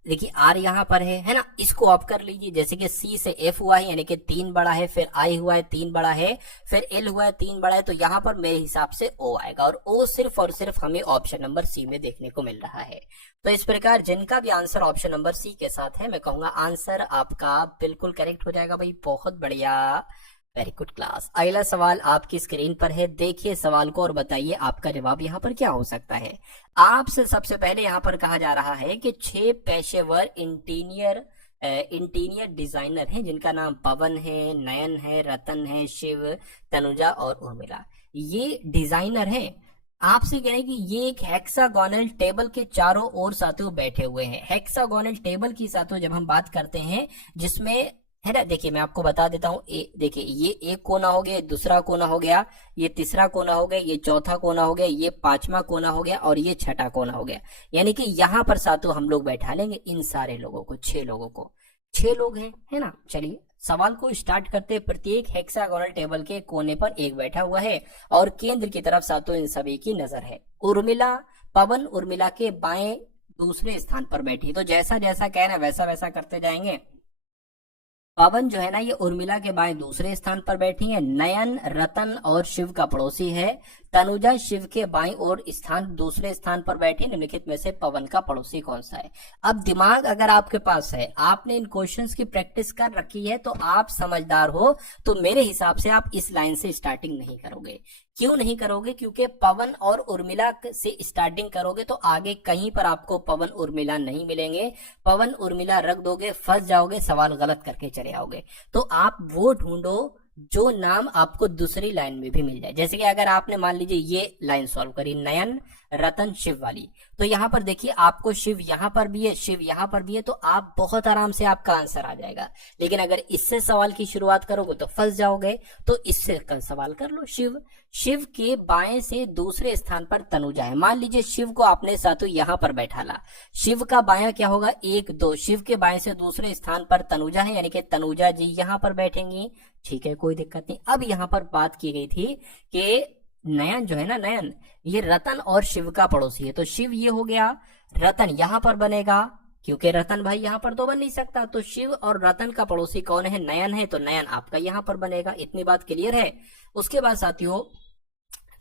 देखिए आर यहाँ पर है ना, इसको ऑफ कर लीजिए। जैसे कि सी से एफ हुआ है, यानी कि 3 बड़ा है, फिर आई हुआ है 3 बड़ा है, फिर एल हुआ है 3 बड़ा है, तो यहाँ पर मेरे हिसाब से ओ आएगा। और ओ सिर्फ और सिर्फ हमें ऑप्शन नंबर सी में देखने को मिल रहा है। तो इस प्रकार जिनका भी आंसर ऑप्शन नंबर सी के साथ है, मैं कहूंगा आंसर आपका बिल्कुल करेक्ट हो जाएगा भाई, बहुत बढ़िया, वेरी गुड क्लास। अगला सवाल आपकी स्क्रीन पर है, देखिए सवाल को और बताइए आपका जवाब यहाँ पर क्या हो सकता है। आपसे सबसे पहले यहाँ पर कहा जा रहा है कि 6 पेशेवर इंटीरियर डिजाइनर हैं, जिनका नाम पवन है, नयन है, रतन है, शिव, तनुजा और उर्मिला। ये डिजाइनर हैं। आपसे कह रहे हैं कि ये एक हेक्सागोनल टेबल के चारों ओर साथियों बैठे हुए हैं। हेक्सागोनल टेबल की साथियों जब हम बात करते हैं, जिसमें है ना, देखिए मैं आपको बता देता हूँ। देखिए ये एक कोना हो गया, दूसरा कोना हो गया, ये तीसरा कोना हो गया, ये चौथा कोना हो गया, ये 5वां कोना हो गया और ये 6ठा कोना हो गया। यानी कि यहाँ पर सातों हम लोग बैठा लेंगे इन सारे लोगों को, 6 लोगों को। 6 लोग हैं, है ना। चलिए सवाल को स्टार्ट करते। प्रत्येक हेक्सागोनल टेबल के कोने पर एक बैठा हुआ है और केंद्र की तरफ सातों इन सभी की नजर है। उर्मिला, पवन उर्मिला के बाएं दूसरे स्थान पर बैठी। तो जैसा जैसा कहना वैसा वैसा करते जाएंगे। पवन जो है ना, ये उर्मिला के बाएं दूसरे स्थान पर बैठी है। नयन रतन और शिव का पड़ोसी है। तनुजा शिव के बाईं ओर दूसरे स्थान पर बैठी। निम्नलिखित में से पवन का पड़ोसी कौन सा है। अब दिमाग अगर आपके पास है, आपने इन क्वेश्चंस की प्रैक्टिस कर रखी है, तो आप समझदार हो, तो मेरे हिसाब से आप इस लाइन से स्टार्टिंग नहीं करोगे। क्यों नहीं करोगे? क्योंकि पवन और उर्मिला से स्टार्टिंग करोगे तो आगे कहीं पर आपको पवन उर्मिला नहीं मिलेंगे। पवन उर्मिला रख दोगे, फंस जाओगे, सवाल गलत करके चले आओगे। तो आप वो ढूंढो जो नाम आपको दूसरी लाइन में भी मिल जाए। जैसे कि अगर आपने मान लीजिए ये लाइन सॉल्व करी, नयन रतन शिव वाली, तो यहाँ पर देखिए आपको शिव यहाँ पर भी है, शिव यहाँ पर भी है, तो आप बहुत आराम से आपका आंसर आ जाएगा। लेकिन अगर इससे सवाल की शुरुआत करोगे तो फंस जाओगे। तो इससे कल सवाल कर लो। शिव, शिव के बाएं से दूसरे स्थान पर तनुजा है। मान लीजिए शिव को आपने साथों यहाँ पर बैठा ला, शिव का बायां क्या होगा, 1 2। शिव के बाएं से दूसरे स्थान पर तनुजा है, यानी कि तनुजा जी यहाँ पर बैठेंगी। ठीक है, कोई दिक्कत नहीं। अब यहाँ पर बात की गई थी कि नयन जो है ना, नयन ये रतन और शिव का पड़ोसी है। तो शिव ये हो गया, रतन यहाँ पर बनेगा, क्योंकि रतन भाई यहाँ पर तो बन नहीं सकता। तो शिव और रतन का पड़ोसी कौन है, नयन है, तो नयन आपका यहाँ पर बनेगा। इतनी बात क्लियर है। उसके बाद साथियों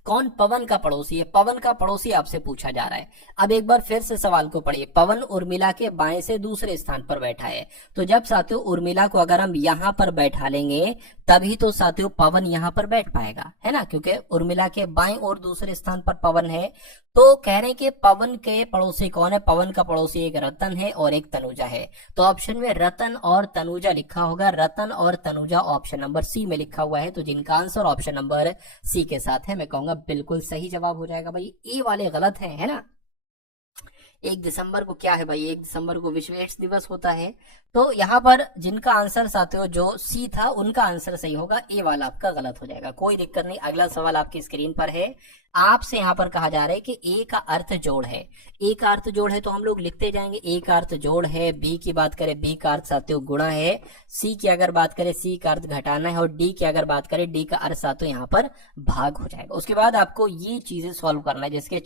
कौन पवन का पड़ोसी है? पवन का पड़ोसी आपसे पूछा जा रहा है। अब एक बार फिर से सवाल को पढ़िए। पवन उर्मिला के बाएं से दूसरे स्थान पर बैठा है। तो जब साथियों उर्मिला को अगर हम यहां पर बैठा लेंगे तभी तो साथियों पवन यहां पर बैठ पाएगा, है ना, क्योंकि उर्मिला के बाएं और दूसरे स्थान पर पवन है। तो कह रहे हैं कि पवन के पड़ोसी कौन है? पवन का पड़ोसी एक रतन है और एक तनुजा है। तो ऑप्शन में रतन और तनुजा लिखा होगा। रतन और तनुजा ऑप्शन नंबर सी में लिखा हुआ है। तो जिनका आंसर ऑप्शन नंबर सी के साथ है, मैं कहूंगा बिल्कुल सही जवाब हो जाएगा। भाई ए वाले गलत है ना। 1 दिसंबर को क्या है भाई? 1 दिसंबर को विश्व एड्स दिवस होता है। तो यहाँ पर जिनका आंसर साथियों जो सी था उनका आंसर सही होगा, ए वाला आपका गलत हो जाएगा। कोई दिक्कत नहीं। अगला सवाल आपकी स्क्रीन पर है। आपसे यहाँ पर कहा जा रहा है कि ए का अर्थ जोड़ है। ए का अर्थ जोड़ है तो हम लोग लिखते जाएंगे। ए का अर्थ जोड़ है। बी की बात करें, बी का अर्थ साथियों गुणा है। सी की अगर बात करें, सी का अर्थ घटाना है। और डी की अगर बात करें, डी का अर्थ साथियों यहाँ पर भाग हो जाएगा। उसके बाद आपको ये चीजें सॉल्व करना है, जिसके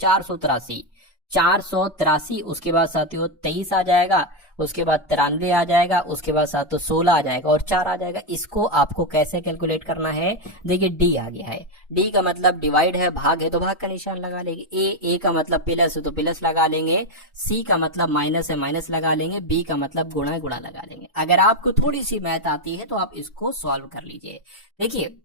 483, उसके बाद साथियों 23 आ जाएगा, उसके बाद 93 आ जाएगा, उसके बाद साथियों 16 आ जाएगा और 4 आ जाएगा। इसको आपको कैसे कैलकुलेट करना है? देखिए डी आ गया है। डी का मतलब डिवाइड है, भाग है तो भाग का निशान लगा लेंगे। ए का मतलब प्लस है तो प्लस लगा लेंगे। सी का मतलब माइनस है, माइनस लगा लेंगे। बी का मतलब गुणा है, गुणा लगा लेंगे। अगर आपको थोड़ी सी मैथ आती है तो आप इसको सॉल्व कर लीजिए। देखिए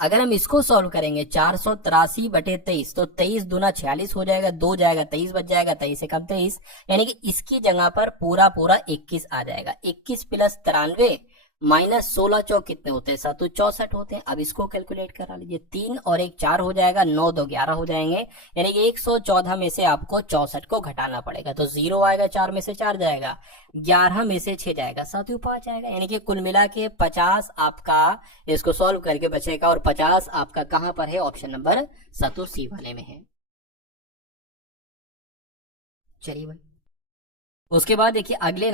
अगर हम इसको सॉल्व करेंगे 483/23 तो 23 दूना 46 हो जाएगा, 2 जाएगा 23 बच जाएगा, 23 से कम 23, यानी कि इसकी जगह पर पूरा 21 आ जाएगा। 21 प्लस 93 माइनस 16 चौक कितने होते हैं? 7 64 होते हैं। अब इसको कैलकुलेट करा लीजिए। 3 और 1 4 हो जाएगा, 9 2 11 हो जाएंगे, यानी कि 114 में से आपको 64 को घटाना पड़ेगा। तो 0 आएगा, 4 में से 4 जाएगा, 11 में से 6 जाएगा, साथियों 5 आएगा, यानी कि कुल मिला के 50 आपका इसको सॉल्व करके बचेगा। और 50 आपका कहां पर है? ऑप्शन नंबर साथियों सी वाले में है। चलिए भाई उसके बाद देखिए अगले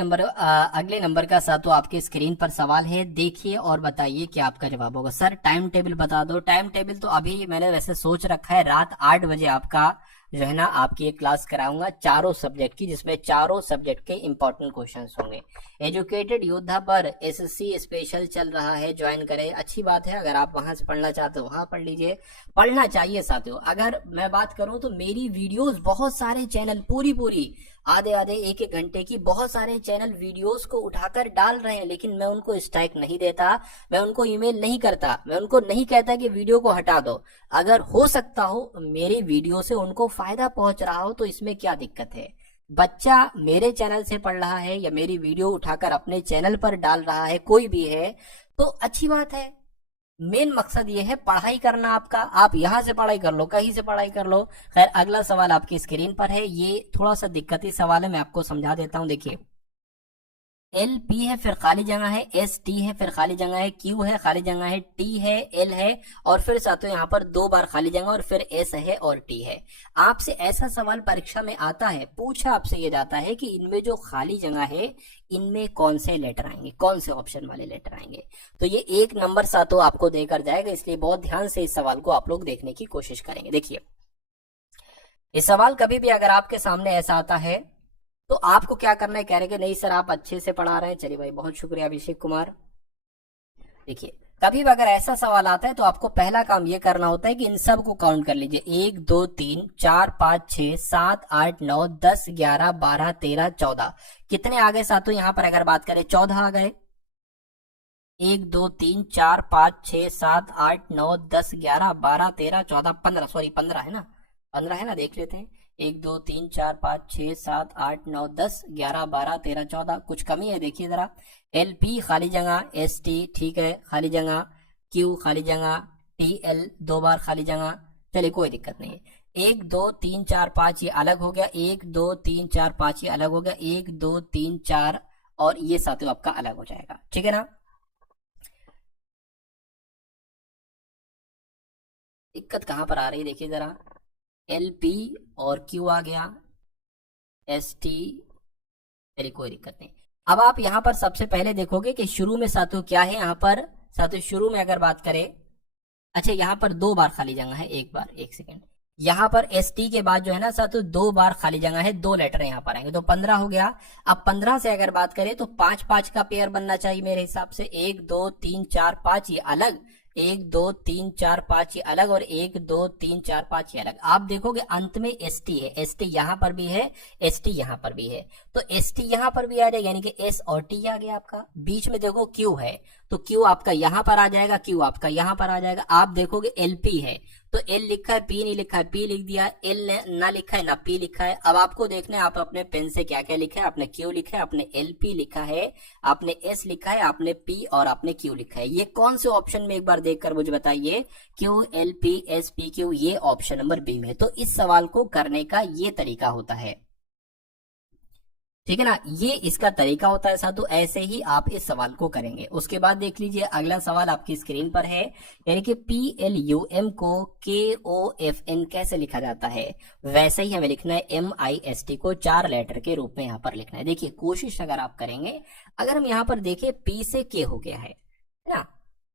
नंबर का साथियों आपके स्क्रीन पर सवाल है। देखिए और बताइए क्या आपका जवाब होगा। सर टाइम टेबल बता दो। टाइम टेबल तो अभी मैंने वैसे सोच रखा है, रात 8 बजे आपका जो है ना आपकी एक क्लास कराऊंगा चारों सब्जेक्ट की, जिसमें चारों सब्जेक्ट के इंपॉर्टेंट क्वेश्चंस होंगे। एजुकेटेड योद्धा पर एसएससी स्पेशल चल रहा है, ज्वाइन करें। अच्छी बात है, अगर आप वहां से पढ़ना चाहते हो वहां पढ़ लीजिए, पढ़ना चाहिए साथियों। अगर मैं बात करूं तो मेरी वीडियोस बहुत सारे चैनल पूरी आधे 1-1 घंटे की बहुत सारे चैनल वीडियोस को उठाकर डाल रहे हैं, लेकिन मैं उनको स्ट्राइक नहीं देता, मैं उनको ईमेल नहीं करता, मैं उनको नहीं कहता कि वीडियो को हटा दो। अगर हो सकता हो मेरी वीडियो से उनको फायदा पहुंच रहा हो तो इसमें क्या दिक्कत है? बच्चा मेरे चैनल से पढ़ रहा है या मेरी वीडियो उठाकर अपने चैनल पर डाल रहा है, कोई भी है तो अच्छी बात है। मेन मकसद ये है पढ़ाई करना आपका। आप यहां से पढ़ाई कर लो, कहीं से पढ़ाई कर लो। खैर अगला सवाल आपकी स्क्रीन पर है, ये थोड़ा सा दिक्कती सवाल है, मैं आपको समझा देता हूं। देखिए एल पी है, फिर खाली जगह है, एस टी है, फिर खाली जगह है, क्यू है, खाली जगह है, टी है, एल है, और फिर साथियों यहाँ पर 2 बार खाली जगह और फिर एस है और टी है। आपसे ऐसा सवाल परीक्षा में आता है, पूछा आपसे ये जाता है कि इनमें जो खाली जगह है इनमें कौन से लेटर आएंगे, कौन से ऑप्शन वाले लेटर आएंगे। तो ये 1 नंबर साथियों आपको देकर जाएगा, इसलिए बहुत ध्यान से इस सवाल को आप लोग देखने की कोशिश करेंगे। देखिए इस सवाल कभी भी अगर आपके सामने ऐसा आता है तो आपको क्या करना है? कह रहे कि नहीं सर आप अच्छे से पढ़ा रहे हैं। चलिए भाई बहुत शुक्रिया अभिषेक कुमार। देखिए कभी भी अगर ऐसा सवाल आता है तो आपको पहला काम ये करना होता है कि इन सब को काउंट कर लीजिए। 1 2 3 4 5 6 7 8 9 10 11 12 13 14 कितने आ गए साथियों? यहाँ पर अगर बात करें 14 आ गए। 1 2 3 4 5 6 7 8 9 10 11 12 13 14 15, सॉरी 15 है ना, 15 है ना, देख लेते हैं। 1 2 3 4 5 6 7 8 9 10 11 12 13 14, कुछ कमी है देखिए जरा। एल पी खाली जगह, एस टी ठीक है खाली जगह, क्यू खाली जगह, टी एल 2 बार खाली जगह। चलिए कोई दिक्कत नहीं है। 1 2 3 4 5 ये अलग हो गया, 1 2 3 4 5 ये अलग हो गया, 1 2 3 4 और ये साथियों आपका अलग हो जाएगा, ठीक है ना। दिक्कत कहां पर आ रही है देखिए जरा। एल पी और क्यू आ गया, एस टी, चलिए कोई दिक्कत नहीं। अब आप यहां पर सबसे पहले देखोगे कि शुरू में साथियों क्या है। यहां पर साथियों शुरू में अगर बात करें, अच्छा यहां पर 2 बार खाली जगह है, एक बार, एक सेकेंड। यहां पर एस टी के बाद जो है ना साथियों 2 बार खाली जगह है, 2 लेटर यहां पर आएंगे तो 15 हो गया। अब 15 से अगर बात करें तो 5 5 का पेयर बनना चाहिए मेरे हिसाब से। 1 2 3 4 5 ये अलग, 1 2 3 4 5 ये अलग और 1 2 3 4 5 ये अलग। आप देखोगे अंत में एस टी है, एस टी यहाँ पर भी है, एस टी यहाँ पर भी है, तो एस टी यहाँ पर भी आ जाएगा, यानी कि एस और टी आ गया आपका। बीच में देखो क्यू है, तो क्यू आपका यहाँ पर आ जाएगा, क्यू आपका यहाँ पर आ जाएगा। आप देखोगे एल पी है, तो एल लिखा है, पी नहीं लिखा है, पी लिख दिया, एल ना लिखा है ना पी लिखा है। अब आपको देखना है आप अपने पेन से क्या क्या लिखा है। आपने क्यू लिखा है, आपने एल पी लिखा है, आपने एस लिखा है, आपने पी और आपने क्यू लिखा है। ये कौन से ऑप्शन में एक बार देखकर मुझे बताइए। Q L P S P Q, ये ऑप्शन नंबर बी में। तो इस सवाल को करने का ये तरीका होता है, ठीक है ना, ये इसका तरीका होता है साथियों। ऐसे ही आप इस सवाल को करेंगे। उसके बाद देख लीजिए अगला सवाल आपकी स्क्रीन पर है, यानी कि PLUM को KOFN कैसे लिखा जाता है। वैसे ही हमें लिखना है MIST को 4 लेटर के रूप में यहाँ पर लिखना है। देखिए कोशिश अगर आप करेंगे, अगर हम यहाँ पर देखें P से K हो गया है ना,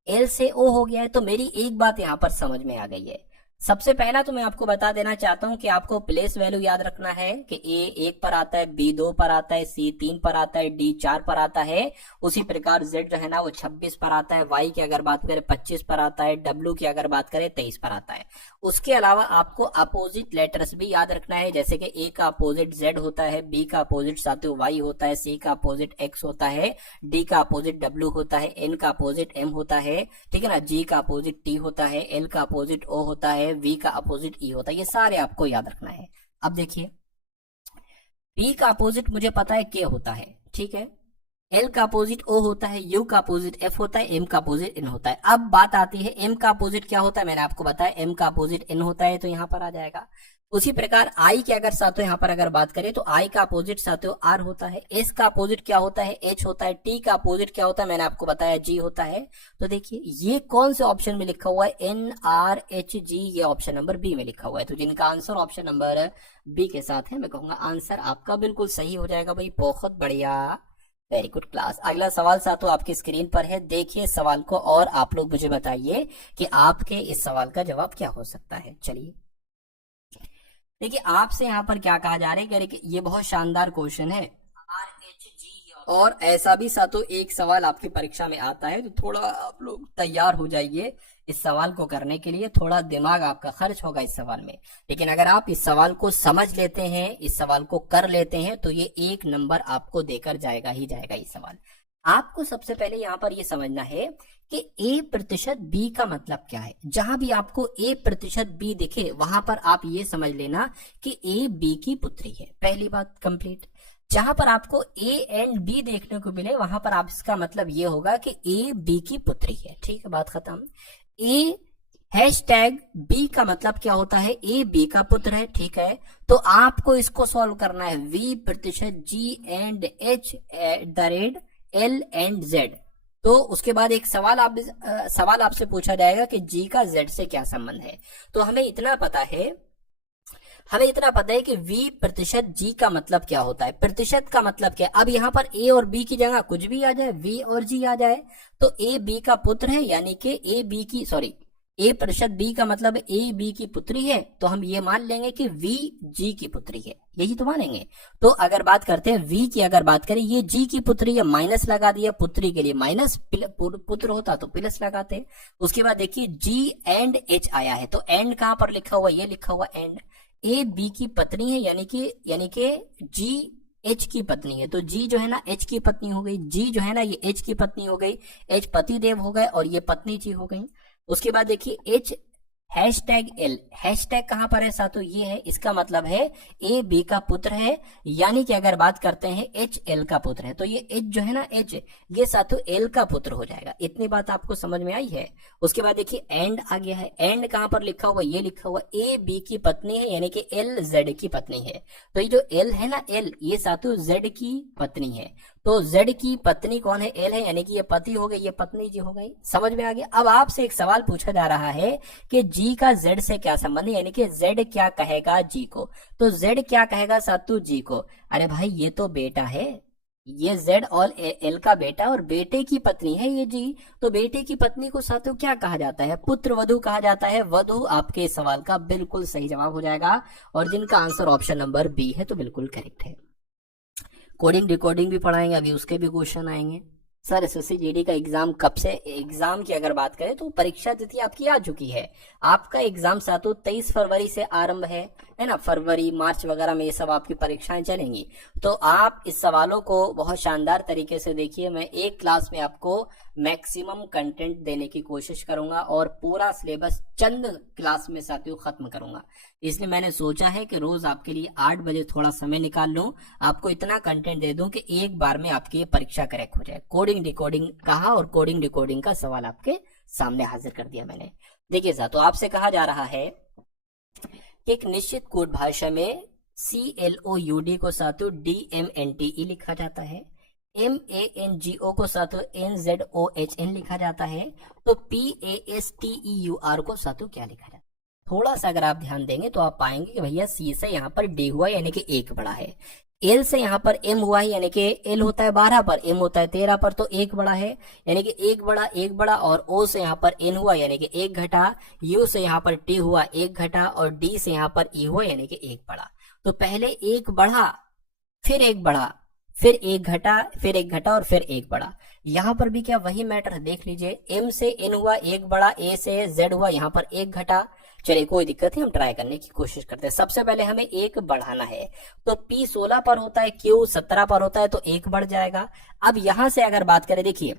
L से O हो गया है, तो मेरी एक बात यहाँ पर समझ में आ गई है। सबसे पहला तो मैं आपको बता देना चाहता हूं कि आपको प्लेस वैल्यू याद रखना है कि A 1 पर आता है, B 2 पर आता है, C 3 पर आता है, D 4 पर आता है। उसी प्रकार Z जो है ना वो 26 पर आता है, Y की अगर बात करें 25 पर आता है, W की अगर बात करें 23 पर आता है। उसके अलावा आपको अपोजिट लेटर्स भी याद रखना है, जैसे कि A का अपोजिट Z होता है, B का अपोजिट साथियों Y होता है, C का अपोजिट X होता है, D का अपोजिट W होता है, N का अपोजिट M होता है, ठीक है ना, G का अपोजिट T होता है, L का अपोजिट O होता है, V का अपोजिट E होता है। ये सारे आपको याद रखना है। अब देखिए P का अपोजिट मुझे पता है K होता है, ठीक है, L का अपोजिट O होता है, U का अपोजिट F होता है, M का अपोजिट N होता है। अब बात आती है M का अपोजिट क्या होता है, मैंने आपको बताया M का अपोजिट N होता है, तो यहाँ पर आ जाएगा। उसी प्रकार I की अगर साथियों यहाँ पर अगर बात करें तो I का अपोजिट साथियों R होता है, S का अपोजिट क्या होता है H होता है, T का अपोजिट क्या होता है मैंने आपको बताया G होता है। तो देखिए ये कौन से ऑप्शन में लिखा हुआ है, NRHG, ये ऑप्शन नंबर बी में लिखा हुआ है। तो जिनका आंसर ऑप्शन नंबर बी के साथ है, मैं कहूंगा आंसर आपका बिल्कुल सही हो जाएगा भाई। बहुत बढ़िया, वेरी गुड क्लास। अगला सवाल साथियों आपकी स्क्रीन पर है, देखिए सवाल को और आप लोग मुझे बताइए कि आपके इस सवाल का जवाब क्या हो सकता है। चलिए देखिए आपसे यहाँ पर क्या कहा जा रहा है कि ये बहुत शानदार क्वेश्चन है और ऐसा भी साथियों एक सवाल आपकी परीक्षा में आता है, तो थोड़ा आप लोग तैयार हो जाइए इस सवाल को करने के लिए। थोड़ा दिमाग आपका खर्च होगा इस सवाल में, लेकिन अगर आप इस सवाल को समझ लेते हैं, इस सवाल को कर लेते हैं, तो ये 1 नंबर आपको देकर जाएगा ही जाएगा ये सवाल। आपको सबसे पहले यहाँ पर ये समझना है कि A% B का मतलब क्या है। जहां भी आपको A%B दिखे वहां पर आप ये समझ लेना कि A B की पुत्री है। पहली बात कंप्लीट। जहां पर आपको A एंड B देखने को मिले वहां पर आप इसका मतलब ये होगा कि A B की पुत्री है, ठीक है, बात खत्म। #B का मतलब क्या होता है, A B का पुत्र है, ठीक है। तो आपको इसको सॉल्व करना है V%G and H L and Z। तो उसके बाद एक सवाल आपसे पूछा जाएगा कि G का Z से क्या संबंध है। तो हमें इतना पता है कि V%G का मतलब क्या होता है, प्रतिशत का मतलब क्या है। अब यहाँ पर A और B की जगह कुछ भी आ जाए, V और G आ जाए, तो A B का पुत्र है, यानी कि A%B का मतलब A B की पुत्री है, तो हम ये मान लेंगे कि V G की पुत्री है, यही तो मानेंगे। तो अगर बात करते हैं V की, अगर बात करें ये G की पुत्री है, माइनस लगा दिया, पुत्री के लिए माइनस, पुत्र होता तो प्लस लगाते। उसके बाद देखिए G एंड H आया है, तो एंड कहां पर लिखा हुआ, ये लिखा हुआ एंड। A B की पत्नी है, यानी कि G H की पत्नी है, तो G जो है ना H की पत्नी हो गई, G जो है ना ये H की पत्नी हो गई, H पति देव हो गए और ये पत्नी जी हो गई। उसके बाद देखिए H #L, हैशटैग कहां पर है साथियों, ये है, इसका मतलब है A B का पुत्र है, यानी कि अगर बात करते हैं H L का पुत्र है, तो ये H जो है ना H, ये साथियों L का पुत्र हो जाएगा। इतनी बात आपको समझ में आई है। उसके बाद देखिए एंड आ गया है, एंड कहां पर लिखा हुआ, ये लिखा हुआ A B की पत्नी है, यानी कि L Z की पत्नी है। तो ये जो L है ना, L, ये साथियों Z की पत्नी है। तो Z की पत्नी कौन है, L है, यानी कि ये पति हो गई, ये पत्नी जी हो गई। समझ में आ गया। अब आपसे एक सवाल पूछा जा रहा है कि G का Z से क्या संबंध है, यानी कि Z क्या कहेगा G को। तो Z क्या कहेगा सातू G को, अरे भाई ये तो बेटा है, ये Z और L का बेटा और बेटे की पत्नी है ये G। तो बेटे की पत्नी को साथियों क्या कहा जाता है, पुत्र वधु कहा जाता है। वधु आपके सवाल का बिल्कुल सही जवाब हो जाएगा, और जिनका आंसर ऑप्शन नंबर बी है तो बिल्कुल करेक्ट है। कोडिंग रिकॉर्डिंग भी पढ़ाएंगे, अभी उसके भी क्वेश्चन आएंगे। सर एसएससी जीडी का एग्जाम कब से, एग्जाम की अगर बात करें तो परीक्षा तिथि आपकी आ चुकी है। आपका एग्जाम सातों 23 फरवरी से आरंभ है ना। फरवरी मार्च वगैरह में ये सब आपकी परीक्षाएं चलेंगी। तो आप इस सवालों को बहुत शानदार तरीके से देखिए। मैं एक क्लास में आपको मैक्सिमम कंटेंट देने की कोशिश करूंगा और पूरा सिलेबस चंद क्लास में साथियों खत्म करूंगा। इसलिए मैंने सोचा है कि रोज आपके लिए 8 बजे थोड़ा समय निकाल लूं, आपको इतना कंटेंट दे दूं कि एक बार में आपकी ये परीक्षा क्रैक हो जाए। कोडिंग डिकोडिंग कहा और कोडिंग डिकोडिंग का सवाल आपके सामने हाजिर कर दिया मैंने। देखिए साहब, तो आपसे कहा जा रहा है कि एक निश्चित कोड भाषा में CLOUD को साथियों DMNTE लिखा जाता है, MANGO को साथियों NZOHN लिखा जाता है, तो PASTEUR को साथियों क्या लिखा जाता है। थोड़ा सा अगर आप ध्यान देंगे तो आप पाएंगे कि भैया C से यहाँ पर D हुआ यानी कि 1 बड़ा है, L से यहाँ पर M हुआ है यानी कि L होता है 12 पर, M होता है 13 पर, तो 1 बड़ा है यानी कि 1 बड़ा, और O से यहाँ पर N हुआ यानी कि 1 घटा, U से यहाँ पर T हुआ 1 घटा, और D से यहाँ पर E हुआ यानी कि 1 बड़ा। तो पहले 1 बढ़ा, फिर 1 बढ़ा, फिर 1 घटा, फिर 1 घटा और फिर 1 बड़ा। यहाँ पर भी क्या वही मैटर, देख लीजिए, M से N हुआ 1 बड़ा, A से Z हुआ यहाँ पर 1 घटा। चलिए कोई दिक्कत नहीं, हम ट्राई करने की कोशिश करते हैं। सबसे पहले हमें 1 बढ़ाना है, तो P 16 पर होता है, Q 17 पर होता है, तो 1 बढ़ जाएगा। अब यहां से अगर बात करें, देखिए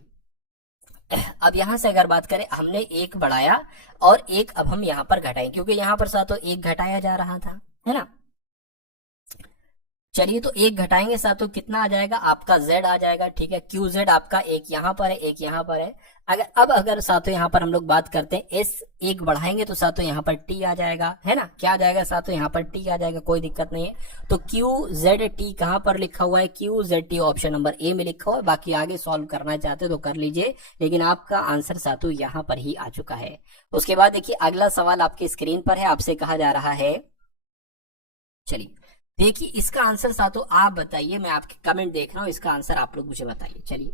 अब यहां से अगर बात करें, हमने 1 बढ़ाया और 1 अब हम यहां पर घटाएं, क्योंकि यहां पर साथ तो 1 घटाया जा रहा था, है ना। चलिए तो 1 घटाएंगे साथ तो कितना आ जाएगा, आपका Z आ जाएगा, ठीक है। QZ आपका 1 यहाँ पर है, 1 यहाँ पर है। अगर साथों यहाँ पर हम लोग बात करते हैं, S 1 बढ़ाएंगे तो साथों यहाँ पर T आ जाएगा, है ना। क्या आ जाएगा साथों, यहाँ पर T आ जाएगा, कोई दिक्कत नहीं है। तो QZT कहाँ पर लिखा हुआ है, QZT ऑप्शन नंबर A में लिखा हुआ है। बाकी आगे सॉल्व करना चाहते हो तो कर लीजिए, लेकिन आपका आंसर साथों यहाँ पर ही आ चुका है। उसके बाद देखिए अगला सवाल आपके स्क्रीन पर है, आपसे कहा जा रहा है, चलिए देखिए इसका आंसर साथों आप बताइए, मैं आपके कमेंट देख रहा हूं, इसका आंसर आप लोग मुझे बताइए। चलिए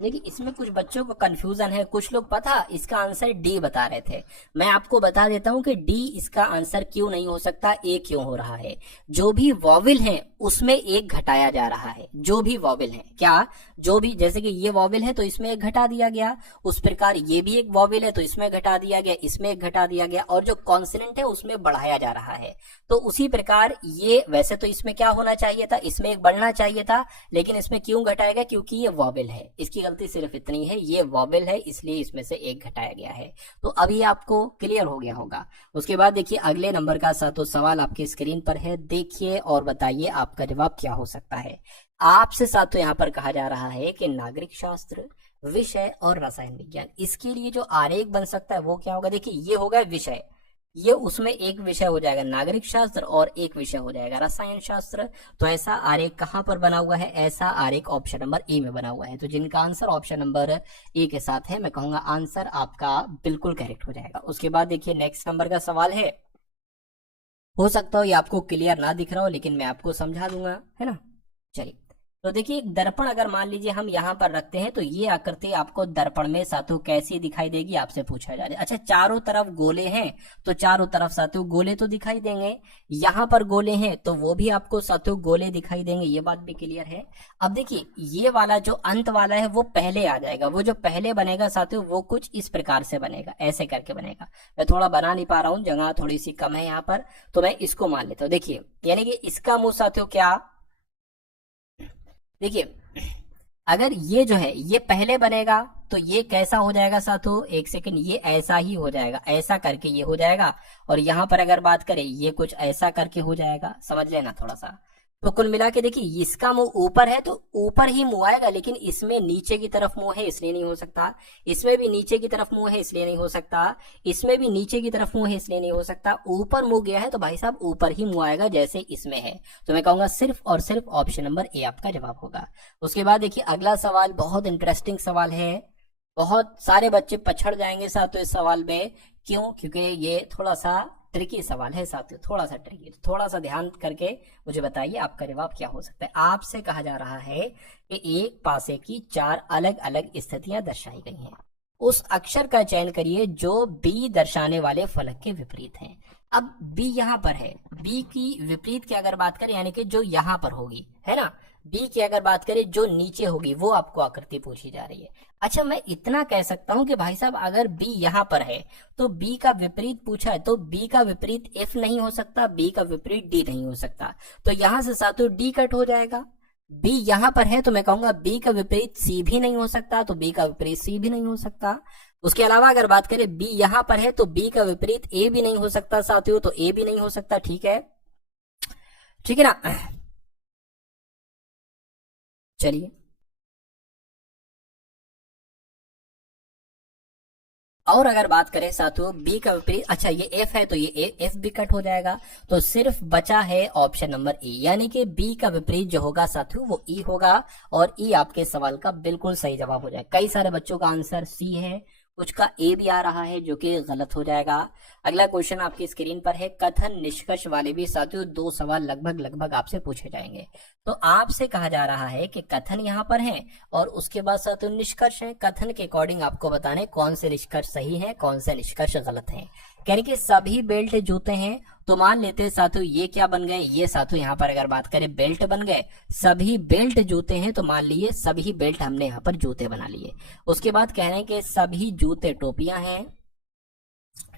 देखिए इसमें कुछ बच्चों को कंफ्यूजन है, कुछ लोग पता इसका आंसर डी बता रहे थे। मैं आपको बता देता हूं कि डी इसका आंसर क्यों नहीं हो सकता, ए क्यों हो रहा है। जो भी वॉवेल है उसमें 1 घटाया जा रहा है, जो भी वॉवेल है, क्या जो भी, जैसे कि ये वॉवेल है तो इसमें 1 घटा दिया गया, उस प्रकार ये भी एक वॉवेल है तो इसमें घटा दिया गया, इसमें 1 घटा दिया गया, और जो कॉन्सोनेंट है उसमें बढ़ाया जा रहा है। तो उसी प्रकार ये, वैसे तो इसमें क्या होना चाहिए था, इसमें 1 बढ़ना चाहिए था, लेकिन इसमें क्यों घटाया गया, क्योंकि ये वॉवेल है। इसकी गलती सिर्फ इतनी है, ये वॉवेल है इसलिए इसमें से 1 घटाया गया है। तो अभी आपको क्लियर हो गया होगा। उसके बाद देखिए अगले नंबर का साथों सवाल आपके स्क्रीन पर है, देखिए और बताइए आपका जवाब क्या हो सकता है। आपसे साथों यहाँ पर कहा जा रहा है कि नागरिक शास्त्र, विषय और रसायन विज्ञान, इसके लिए जो आरेख बन सकता है वो क्या होगा। देखिए ये होगा विषय, ये उसमें एक विषय हो जाएगा नागरिक शास्त्र और एक विषय हो जाएगा रसायन शास्त्र। तो ऐसा आरेख कहां पर बना हुआ है, ऐसा आरेख ऑप्शन नंबर ए में बना हुआ है। तो जिनका आंसर ऑप्शन नंबर ए के साथ है, मैं कहूंगा आंसर आपका बिल्कुल करेक्ट हो जाएगा। उसके बाद देखिए नेक्स्ट नंबर का सवाल है, हो सकता हो ये आपको क्लियर ना दिख रहा हो, लेकिन मैं आपको समझा दूंगा, है ना। चलिए तो देखिए एक दर्पण अगर मान लीजिए हम यहाँ पर रखते हैं, तो ये आकृति आपको दर्पण में साथियों कैसी दिखाई देगी, आपसे पूछा जा रहा है। अच्छा चारों तरफ गोले हैं तो चारों तरफ साथियों गोले तो दिखाई देंगे, यहाँ पर गोले हैं तो वो भी आपको साथियों गोले दिखाई देंगे, ये बात भी क्लियर है। अब देखिए ये वाला जो अंत वाला है वो पहले आ जाएगा, वो जो पहले बनेगा साथियों वो कुछ इस प्रकार से बनेगा, ऐसे करके बनेगा। मैं थोड़ा बना नहीं पा रहा हूँ, जगह थोड़ी सी कम है यहाँ पर, तो मैं इसको मान लेता हूँ। देखिए यानी कि इसका मुंह साथियों क्या, देखिए अगर ये जो है ये पहले बनेगा तो ये कैसा हो जाएगा साथियों, एक सेकंड, ये ऐसा ही हो जाएगा, ऐसा करके ये हो जाएगा। और यहां पर अगर बात करें ये कुछ ऐसा करके हो जाएगा, समझ लेना थोड़ा सा। तो कुल मिला के देखिए इसका मुंह ऊपर है तो ऊपर ही मुंह आएगा, लेकिन इसमें नीचे की तरफ मुंह है इसलिए नहीं हो सकता, इसमें भी नीचे की तरफ मुंह है इसलिए नहीं हो सकता, इसमें भी नीचे की तरफ मुंह है इसलिए नहीं हो सकता। ऊपर मुंह गया है तो भाई साहब ऊपर ही मुंह आएगा जैसे इसमें है। तो मैं कहूंगा सिर्फ और सिर्फ ऑप्शन नंबर ए आपका जवाब होगा। उसके बाद देखिए अगला सवाल बहुत इंटरेस्टिंग सवाल है, बहुत सारे बच्चे पछड़ जाएंगे साथियों इस सवाल में, क्यों, क्योंकि ये थोड़ा सा ट्रिकी सवाल है साथियों, थोड़ा सा ट्रिकी। तो थोड़ा सा ध्यान करके मुझे बताइए आपका जवाब क्या हो सकता है। आपसे कहा जा रहा है कि एक पासे की 4 अलग अलग स्थितियां दर्शाई गई हैं। उस अक्षर का चयन करिए जो बी दर्शाने वाले फलक के विपरीत है। अब बी यहाँ पर है, बी की विपरीत की अगर बात करें यानी कि जो यहाँ पर होगी, है ना, बी की अगर बात करें जो नीचे होगी वो आपको आकृति पूछी जा रही है। अच्छा, मैं इतना कह सकता हूं कि भाई साहब अगर बी यहाँ पर है तो बी का विपरीत पूछा है तो बी का विपरीत एफ नहीं हो सकता, बी का विपरीत डी नहीं हो सकता, तो यहां से साथों डी कट हो जाएगा। बी यहां पर है तो मैं कहूंगा बी का विपरीत सी भी नहीं हो सकता, तो बी का विपरीत सी भी नहीं हो सकता। उसके अलावा अगर बात करें बी यहां पर है तो बी का विपरीत ए भी नहीं हो सकता साथियों, तो ए भी नहीं हो सकता। ठीक है, ठीक है ना। चलिए, और अगर बात करें साथियों बी का विपरीत, अच्छा ये एफ है तो ये एफ भी कट हो जाएगा, तो सिर्फ बचा है ऑप्शन नंबर ई, यानी कि बी का विपरीत जो होगा साथियों वो ई होगा, और ई आपके सवाल का बिल्कुल सही जवाब हो जाएगा। कई सारे बच्चों का आंसर सी है, कुछ का ए भी आ रहा है जो कि गलत हो जाएगा। अगला क्वेश्चन आपकी स्क्रीन पर है, कथन निष्कर्ष वाले भी साथियों दो सवाल लगभग लगभग आपसे पूछे जाएंगे। तो आपसे कहा जा रहा है कि कथन यहाँ पर है और उसके बाद साथियों निष्कर्ष है, कथन के अकॉर्डिंग आपको बताने कौन से निष्कर्ष सही है कौन से निष्कर्ष गलत है। कह रहे कि सभी बेल्ट जूते हैं, तो मान लेते हैं साथियों ये क्या बन गए, ये साथियों यहाँ पर अगर बात करें बेल्ट बन गए, सभी बेल्ट जूते हैं तो मान लिए सभी बेल्ट हमने यहाँ पर जूते बना लिए। उसके बाद कह रहे हैं कि सभी जूते टोपियां हैं,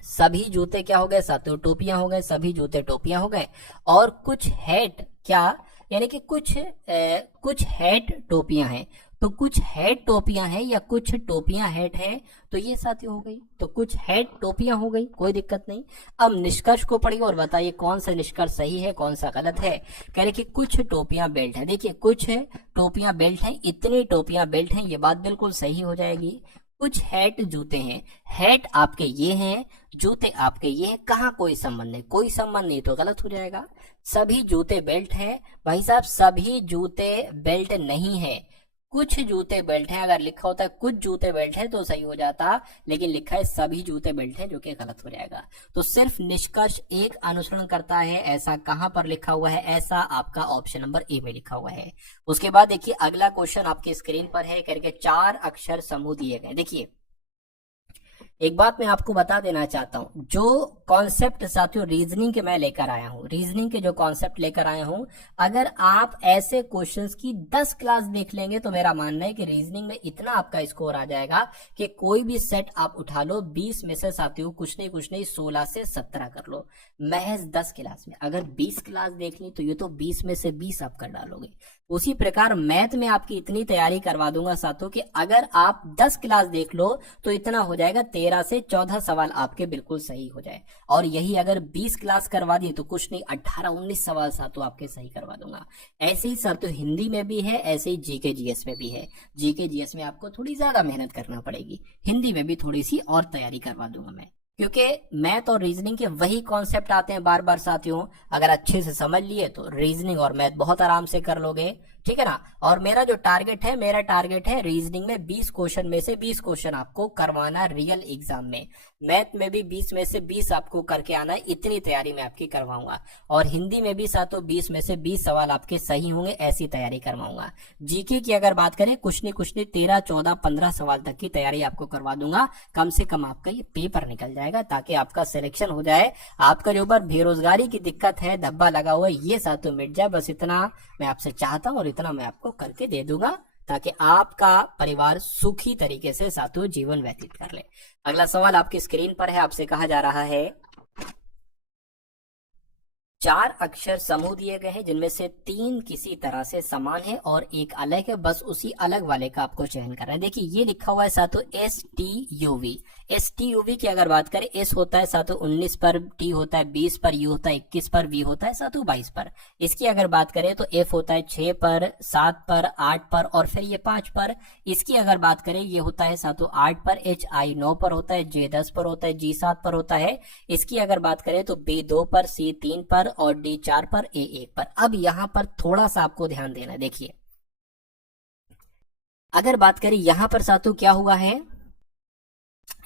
सभी जूते क्या हो गए साथियों टोपियां हो गए, सभी जूते टोपियां हो गए। और कुछ हैट क्या, यानी कि कुछ हैट टोपियां हैं, तो कुछ हैट टोपियां हैं या कुछ टोपियां हैट है, तो ये साथियों हो गई, तो कुछ हैट टोपियां हो गई, कोई दिक्कत नहीं। अब निष्कर्ष को पढ़िए और बताइए कौन सा निष्कर्ष सही है कौन सा गलत है। कह रहे कि कुछ टोपियां बेल्ट है, देखिए कुछ टोपियां बेल्ट है, इतनी टोपियां बेल्ट है, ये बात बिल्कुल सही हो जाएगी। कुछ हैट जूते हैं, हैट आपके ये हैं, जूते आपके ये हैं, कहाँ कोई संबंध नहीं, कोई संबंध नहीं तो गलत हो जाएगा। सभी जूते बेल्ट हैं, भाई साहब सभी जूते बेल्ट नहीं है, कुछ जूते बेल्ट हैं। अगर लिखा होता है कुछ जूते बेल्ट है तो सही हो जाता, लेकिन लिखा है सभी जूते बेल्ट है जो कि गलत हो जाएगा। तो सिर्फ निष्कर्ष एक अनुसरण करता है, ऐसा कहां पर लिखा हुआ है, ऐसा आपका ऑप्शन नंबर ए में लिखा हुआ है। उसके बाद देखिए अगला क्वेश्चन आपकी स्क्रीन पर है, करके 4 अक्षर समूह दिए गए। देखिए एक बात मैं आपको बता देना चाहता हूं, जो कॉन्सेप्ट साथियों रीजनिंग के मैं लेकर आया हूं, रीजनिंग के जो कॉन्सेप्ट लेकर आया हूं, अगर आप ऐसे क्वेश्चंस की 10 क्लास देख लेंगे तो मेरा मानना है कि रीजनिंग में इतना आपका स्कोर आ जाएगा कि कोई भी सेट आप उठा लो, 20 में से साथियों कुछ नहीं 16 से 17 कर लो महज 10 क्लास में। अगर 20 क्लास देख ली तो ये तो 20 में से 20 आप कर डालोगे। उसी प्रकार मैथ में आपकी इतनी तैयारी करवा दूंगा साथियों कि अगर आप 10 क्लास देख लो तो इतना हो जाएगा 13 से 14 सवाल आपके बिल्कुल सही हो जाए, और यही अगर 20 क्लास करवा दिए तो कुछ नहीं 18-19 सवाल साथियों आपके सही करवा दूंगा। ऐसे ही साथियों हिंदी में भी है, ऐसे ही जीके जीएस में भी है। जीके जीएस में आपको थोड़ी ज्यादा मेहनत करना पड़ेगी, हिंदी में भी थोड़ी सी और तैयारी करवा दूंगा मैं, क्योंकि मैथ और रीजनिंग के वही कॉन्सेप्ट आते हैं बार बार साथियों। अगर अच्छे से समझ लिए तो रीजनिंग और मैथ बहुत आराम से कर लोगे, ठीक है ना। और मेरा जो टारगेट है, मेरा टारगेट है रीजनिंग में 20 क्वेश्चन में से 20 क्वेश्चन आपको करवाना रियल एग्जाम में, मैथ में भी 20 में से 20 आपको करके आना है, इतनी तैयारी मैं आपकी करवाऊंगा। और हिंदी में भी साथियों 20 में से 20 सवाल आपके सही होंगे, ऐसी तैयारी करवाऊंगा। जीके की अगर बात करें कुछ नहीं 13, 14, 15 सवाल तक की तैयारी आपको करवा दूंगा, कम से कम आपका ये पेपर निकल जाएगा ताकि आपका सिलेक्शन हो जाए। आपका जो ऊपर बेरोजगारी की दिक्कत है, धब्बा लगा हुआ है, ये साथियों मिट जाए, बस इतना मैं आपसे चाहता हूं और इतना मैं आपको करके दे दूंगा ताकि आपका परिवार सुखी तरीके से साथियों जीवन व्यतीत कर ले। अगला सवाल आपकी स्क्रीन पर है, आपसे कहा जा रहा है 4 अक्षर समूह दिए गए हैं जिनमें से 3 किसी तरह से समान है और एक अलग है, बस उसी अलग वाले का आपको चयन करना है। देखिए ये लिखा हुआ है साथियों STUV। STUV की अगर बात करें, S होता है साथियों 19 पर, T होता है 20 पर, U होता है 21 पर, V होता है साथियों 22 पर। इसकी अगर बात करें तो F होता है 6 पर, 7 पर, 8 पर और फिर ये 5 पर। इसकी अगर बात करें ये होता है साथियों 8 पर, HI 9 पर होता है, J 10 पर होता है, G 7 पर होता है। इसकी अगर बात करें तो B 2 पर, C 3 पर और D 4 पर, A 1 पर। अब यहां पर थोड़ा सा आपको ध्यान देना है। देखिए अगर बात करें यहां पर साथियों क्या हुआ है,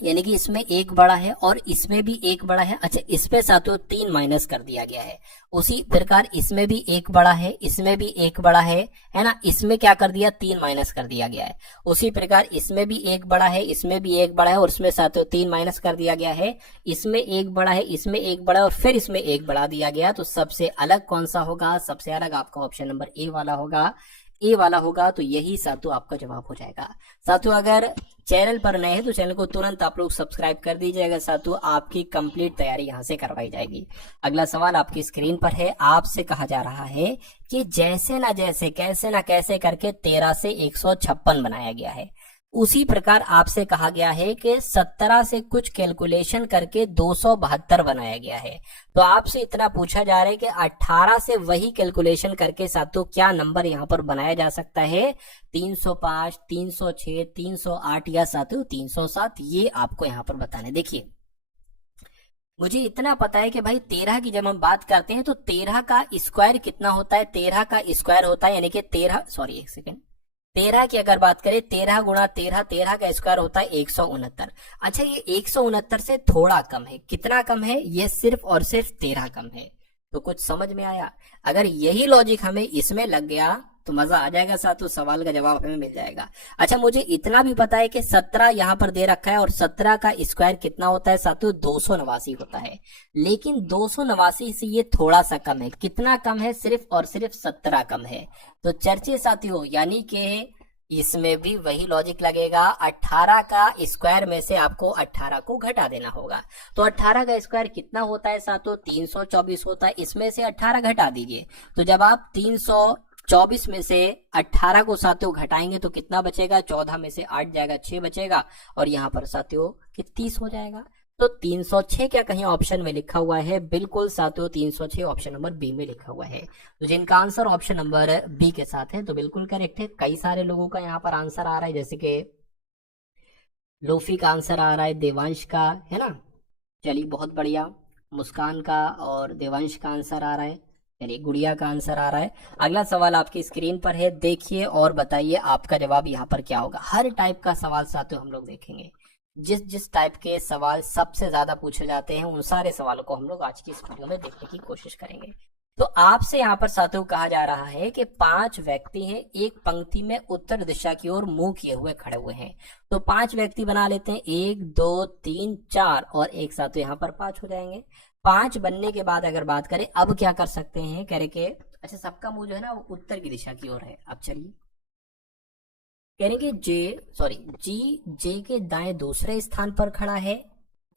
यानी कि इसमें एक बड़ा है और इसमें भी एक बड़ा है। अच्छा, इसमें साथियों 3 माइनस कर दिया गया है। उसी प्रकार इसमें भी एक बड़ा है, इसमें भी एक बड़ा है ना। इसमें क्या कर दिया, 3 माइनस कर दिया गया है। उसी प्रकार इसमें भी एक बड़ा है, इसमें भी एक बड़ा है और इसमें साथियों 3 माइनस कर दिया गया है। इसमें एक बड़ा है, इसमें एक बड़ा है और फिर इसमें एक बड़ा दिया गया। तो सबसे अलग कौन सा होगा, सबसे अलग आपका ऑप्शन नंबर ए वाला होगा, ए वाला होगा। तो यही साथियों आपका जवाब हो जाएगा। साथियों अगर चैनल पर नए हैं तो चैनल को तुरंत आप लोग सब्सक्राइब कर दीजिएगा। साथियों आपकी कंप्लीट तैयारी यहां से करवाई जाएगी। अगला सवाल आपकी स्क्रीन पर है। आपसे कहा जा रहा है कि जैसे ना जैसे, कैसे ना कैसे करके 13 से 156 बनाया गया है, उसी प्रकार आपसे कहा गया है कि 17 से कुछ कैलकुलेशन करके 272 बनाया गया है। तो आपसे इतना पूछा जा रहा है कि 18 से वही कैलकुलेशन करके साथियों क्या नंबर यहाँ पर बनाया जा सकता है, 305, 306, 308 या साथियों 307, ये आपको यहाँ पर बताने। देखिए मुझे इतना पता है कि भाई 13 की जब हम बात करते हैं तो 13 का स्क्वायर कितना होता है, 13 का स्क्वायर होता है यानी कि 13, सॉरी एक सेकेंड, 13 की अगर बात करें 13 गुणा 13, 13 का स्क्वायर होता है 169। अच्छा ये 169 से थोड़ा कम है, कितना कम है, ये सिर्फ और सिर्फ 13 कम है। तो कुछ समझ में आया। अगर यही लॉजिक हमें इसमें लग गया तो मजा आ जाएगा साथियों, सवाल का जवाब हमें मिल जाएगा। अच्छा मुझे इतना भी पता है कि 17 यहाँ पर दे रखा है और 17 का स्क्वायर कितना होता है साथियों, 289 होता है। लेकिन 289 से ये थोड़ा सा कम है, कितना कम है, सिर्फ और सिर्फ 17 कम है। तो चर्चे साथियों, यानी कि इसमें भी वही लॉजिक लगेगा, 18 का स्क्वायर में से आपको 18 को घटा देना होगा। तो 18 का स्क्वायर कितना होता है साथियों, 324 होता है। इसमें से 18 घटा दीजिए, तो जब आप 324 में से 18 को साथियों घटाएंगे तो कितना बचेगा, 14 में से 8 जाएगा, 6 बचेगा और यहाँ पर साथियों 30 हो जाएगा। तो 306 क्या कहीं ऑप्शन में लिखा हुआ है, बिल्कुल साथियों 306 ऑप्शन नंबर बी में लिखा हुआ है। तो जिनका आंसर ऑप्शन नंबर बी के साथ है तो बिल्कुल करेक्ट है। कई सारे लोगों का यहाँ पर आंसर आ रहा है, जैसे कि लोफी का आंसर आ रहा है, देवांश का, है ना। चलिए बहुत बढ़िया, मुस्कान का और देवांश का आंसर आ रहा है। चलिए गुड़िया का आंसर आ रहा है। अगला सवाल आपकी स्क्रीन पर है, देखिए और बताइए आपका जवाब यहाँ पर क्या होगा। हर टाइप का सवाल साथियों हम लोग देखेंगे, जिस जिस टाइप के सवाल सबसे ज्यादा पूछे जाते हैं उन सारे सवालों को हम लोग आज की इस वीडियो में देखने की कोशिश करेंगे। तो आपसे यहाँ पर साथियों कहा जा रहा है कि 5 व्यक्ति हैं, एक पंक्ति में उत्तर दिशा की ओर मुंह किए हुए खड़े हुए हैं। तो 5 व्यक्ति बना लेते हैं, 1 2 3 4 और एक साथियों यहाँ पर 5 हो जाएंगे। 5 बनने के बाद अगर बात करें अब क्या कर सकते हैं, कह रहे के अच्छा सबका मुंह जो है ना वो उत्तर की दिशा की ओर है। अब चलिए कह रहे कि जी जे के दाएं दूसरे स्थान पर खड़ा है,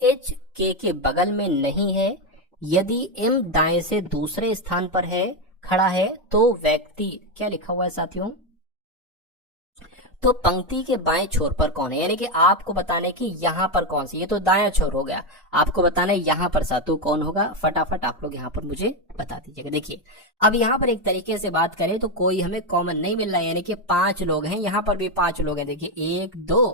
एच के बगल में नहीं है। यदि एम दाएं से दूसरे स्थान पर है, खड़ा है, तो व्यक्ति क्या लिखा हुआ है साथियों, तो पंक्ति के बाएं छोर पर कौन है, यानी कि आपको बताने की यहाँ पर कौन सी, ये तो दायां छोर हो गया, आपको बताना है यहाँ पर साथियों कौन होगा। फटाफट आप लोग यहाँ पर मुझे बता दीजिएगा। देखिए अब यहाँ पर एक तरीके से बात करें तो कोई हमें कॉमन नहीं मिल रहा है, यानी कि 5 लोग हैं, यहाँ पर भी 5 लोग हैं। देखिए 1 2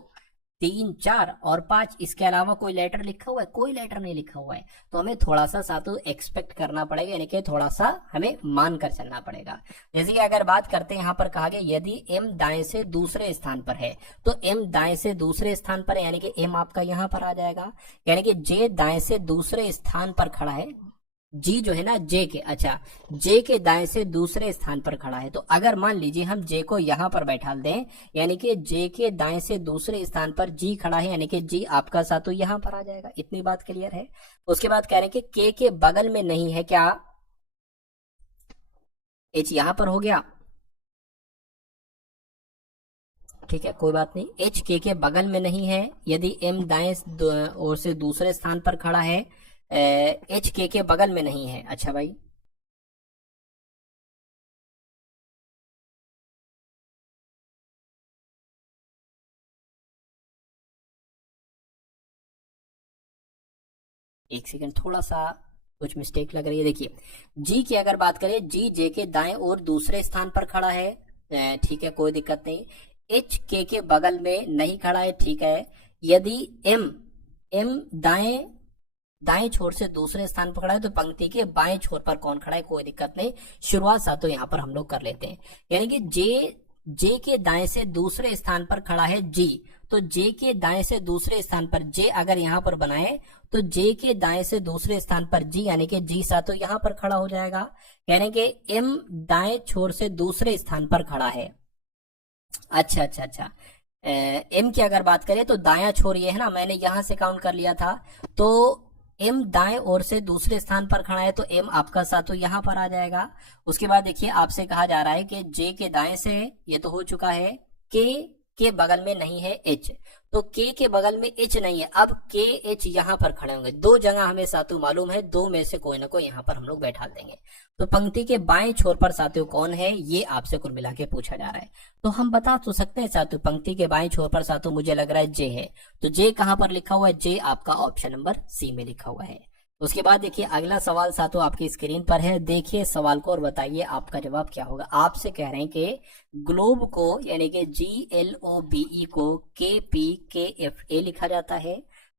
3 4 और 5, इसके अलावा कोई लेटर लिखा हुआ है, कोई लेटर नहीं लिखा हुआ है। तो हमें थोड़ा सा साथियों एक्सपेक्ट करना पड़ेगा, यानी कि थोड़ा सा हमें मान कर चलना पड़ेगा। जैसे कि अगर बात करते हैं यहाँ पर कहा गया यदि एम दाएं से दूसरे स्थान पर है, तो एम दाएं से दूसरे स्थान पर है, यानी कि एम आपका यहाँ पर आ जाएगा। यानी कि जे दाएं से दूसरे स्थान पर खड़ा है, जी जो है ना जे के, अच्छा जे के दाएं से दूसरे स्थान पर खड़ा है। तो अगर मान लीजिए हम जे को यहां पर बैठा दें, यानी कि जे के दाएं से दूसरे स्थान पर जी खड़ा है, यानी कि जी आपका साथियों यहां पर आ जाएगा। इतनी बात क्लियर है। उसके बाद कह रहे हैं कि के बगल में नहीं है, क्या एच यहां पर हो गया, ठीक है कोई बात नहीं। एच के बगल में नहीं है, यदि एम दाएं ओर से दूसरे स्थान पर खड़ा है, एच के बगल में नहीं है। अच्छा भाई एक सेकंड, थोड़ा सा कुछ मिस्टेक लग रही है। देखिए जी की अगर बात करें, जी जे के दाएं और दूसरे स्थान पर खड़ा है, ठीक है कोई दिक्कत नहीं। एच के बगल में नहीं खड़ा है, ठीक है। यदि एम एम दाएं छोर से दूसरे स्थान पर खड़ा है, तो पंक्ति के बाएं छोर पर कौन खड़ा है, कोई दिक्कत नहीं। शुरुआत सातों यहाँ पर हम लोग कर लेते हैं, यानी कि जे जे के दाएं से दूसरे स्थान पर खड़ा है जी, तो जे के दाएं से दूसरे स्थान पर जे अगर यहां पर बनाए तो जे के दाएं से दूसरे स्थान पर जी यानी कि जी सा तो यहां पर खड़ा हो जाएगा, यानी कि एम दाएं छोर से दूसरे स्थान पर खड़ा है। अच्छा अच्छा अच्छा, एम की अगर बात करें तो दाया छोर ये है ना, मैंने यहां से काउंट कर लिया था, तो एम दाएं ओर से दूसरे स्थान पर खड़ा है तो एम आपका साथ तो यहां पर आ जाएगा। उसके बाद देखिए आपसे कहा जा रहा है कि जे के दाएं से, ये तो हो चुका है, के बगल में नहीं है एच, तो के बगल में एच नहीं है, अब के एच यहां पर खड़े होंगे, दो जगह हमें सातु मालूम है, दो में से कोई ना कोई यहां पर हम लोग बैठा देंगे। तो पंक्ति के बाएं छोर पर सातु कौन है ये आपसे कुल मिला के पूछा जा रहा है। तो हम बता तो सकते हैं सातु, पंक्ति के बाएं छोर पर सातु मुझे लग रहा है जे है, तो जे कहां पर लिखा हुआ है, जे आपका ऑप्शन नंबर सी में लिखा हुआ है। उसके बाद देखिए अगला सवाल सातों आपकी स्क्रीन पर है, देखिए सवाल को और बताइए आपका जवाब क्या होगा। आपसे कह रहे हैं कि ग्लोब को यानी कि GLOBE को KPKFA लिखा जाता है,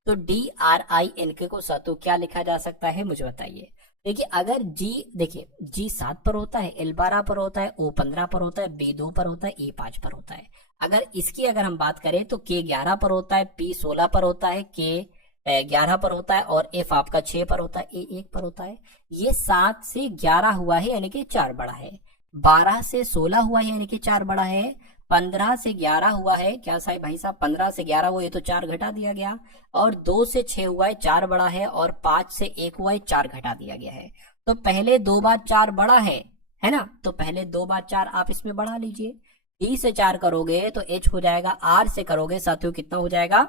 तो DRINK को सातों क्या लिखा जा सकता है मुझे बताइए। देखिए अगर देखिए G 7 पर होता है, L 12 पर होता है, O 15 पर होता है, B 2 पर होता है, E 5 पर होता है। अगर इसकी अगर हम बात करें तो K 11 पर होता है, P 16 पर होता है, K 11 पर होता है और F आपका 6 पर होता है, A 1 पर होता है। ये 7 से 11 हुआ है यानी कि 4 बड़ा है, 12 से 16 हुआ है यानी कि 4 बड़ा है, 15 से 11 हुआ है, क्या साहब भाई साहब 15 से 11 हुआ, ये तो 4 घटा दिया गया, और 2 से 6 हुआ है 4 बड़ा है, और 5 से 1 हुआ है 4 घटा दिया गया है। तो पहले 2 बार 4 बड़ा है ना, तो पहले 2 बार 4 आप इसमें बढ़ा लीजिए, D से 4 करोगे तो H हो जाएगा, R से करोगे साथियों कितना हो जाएगा,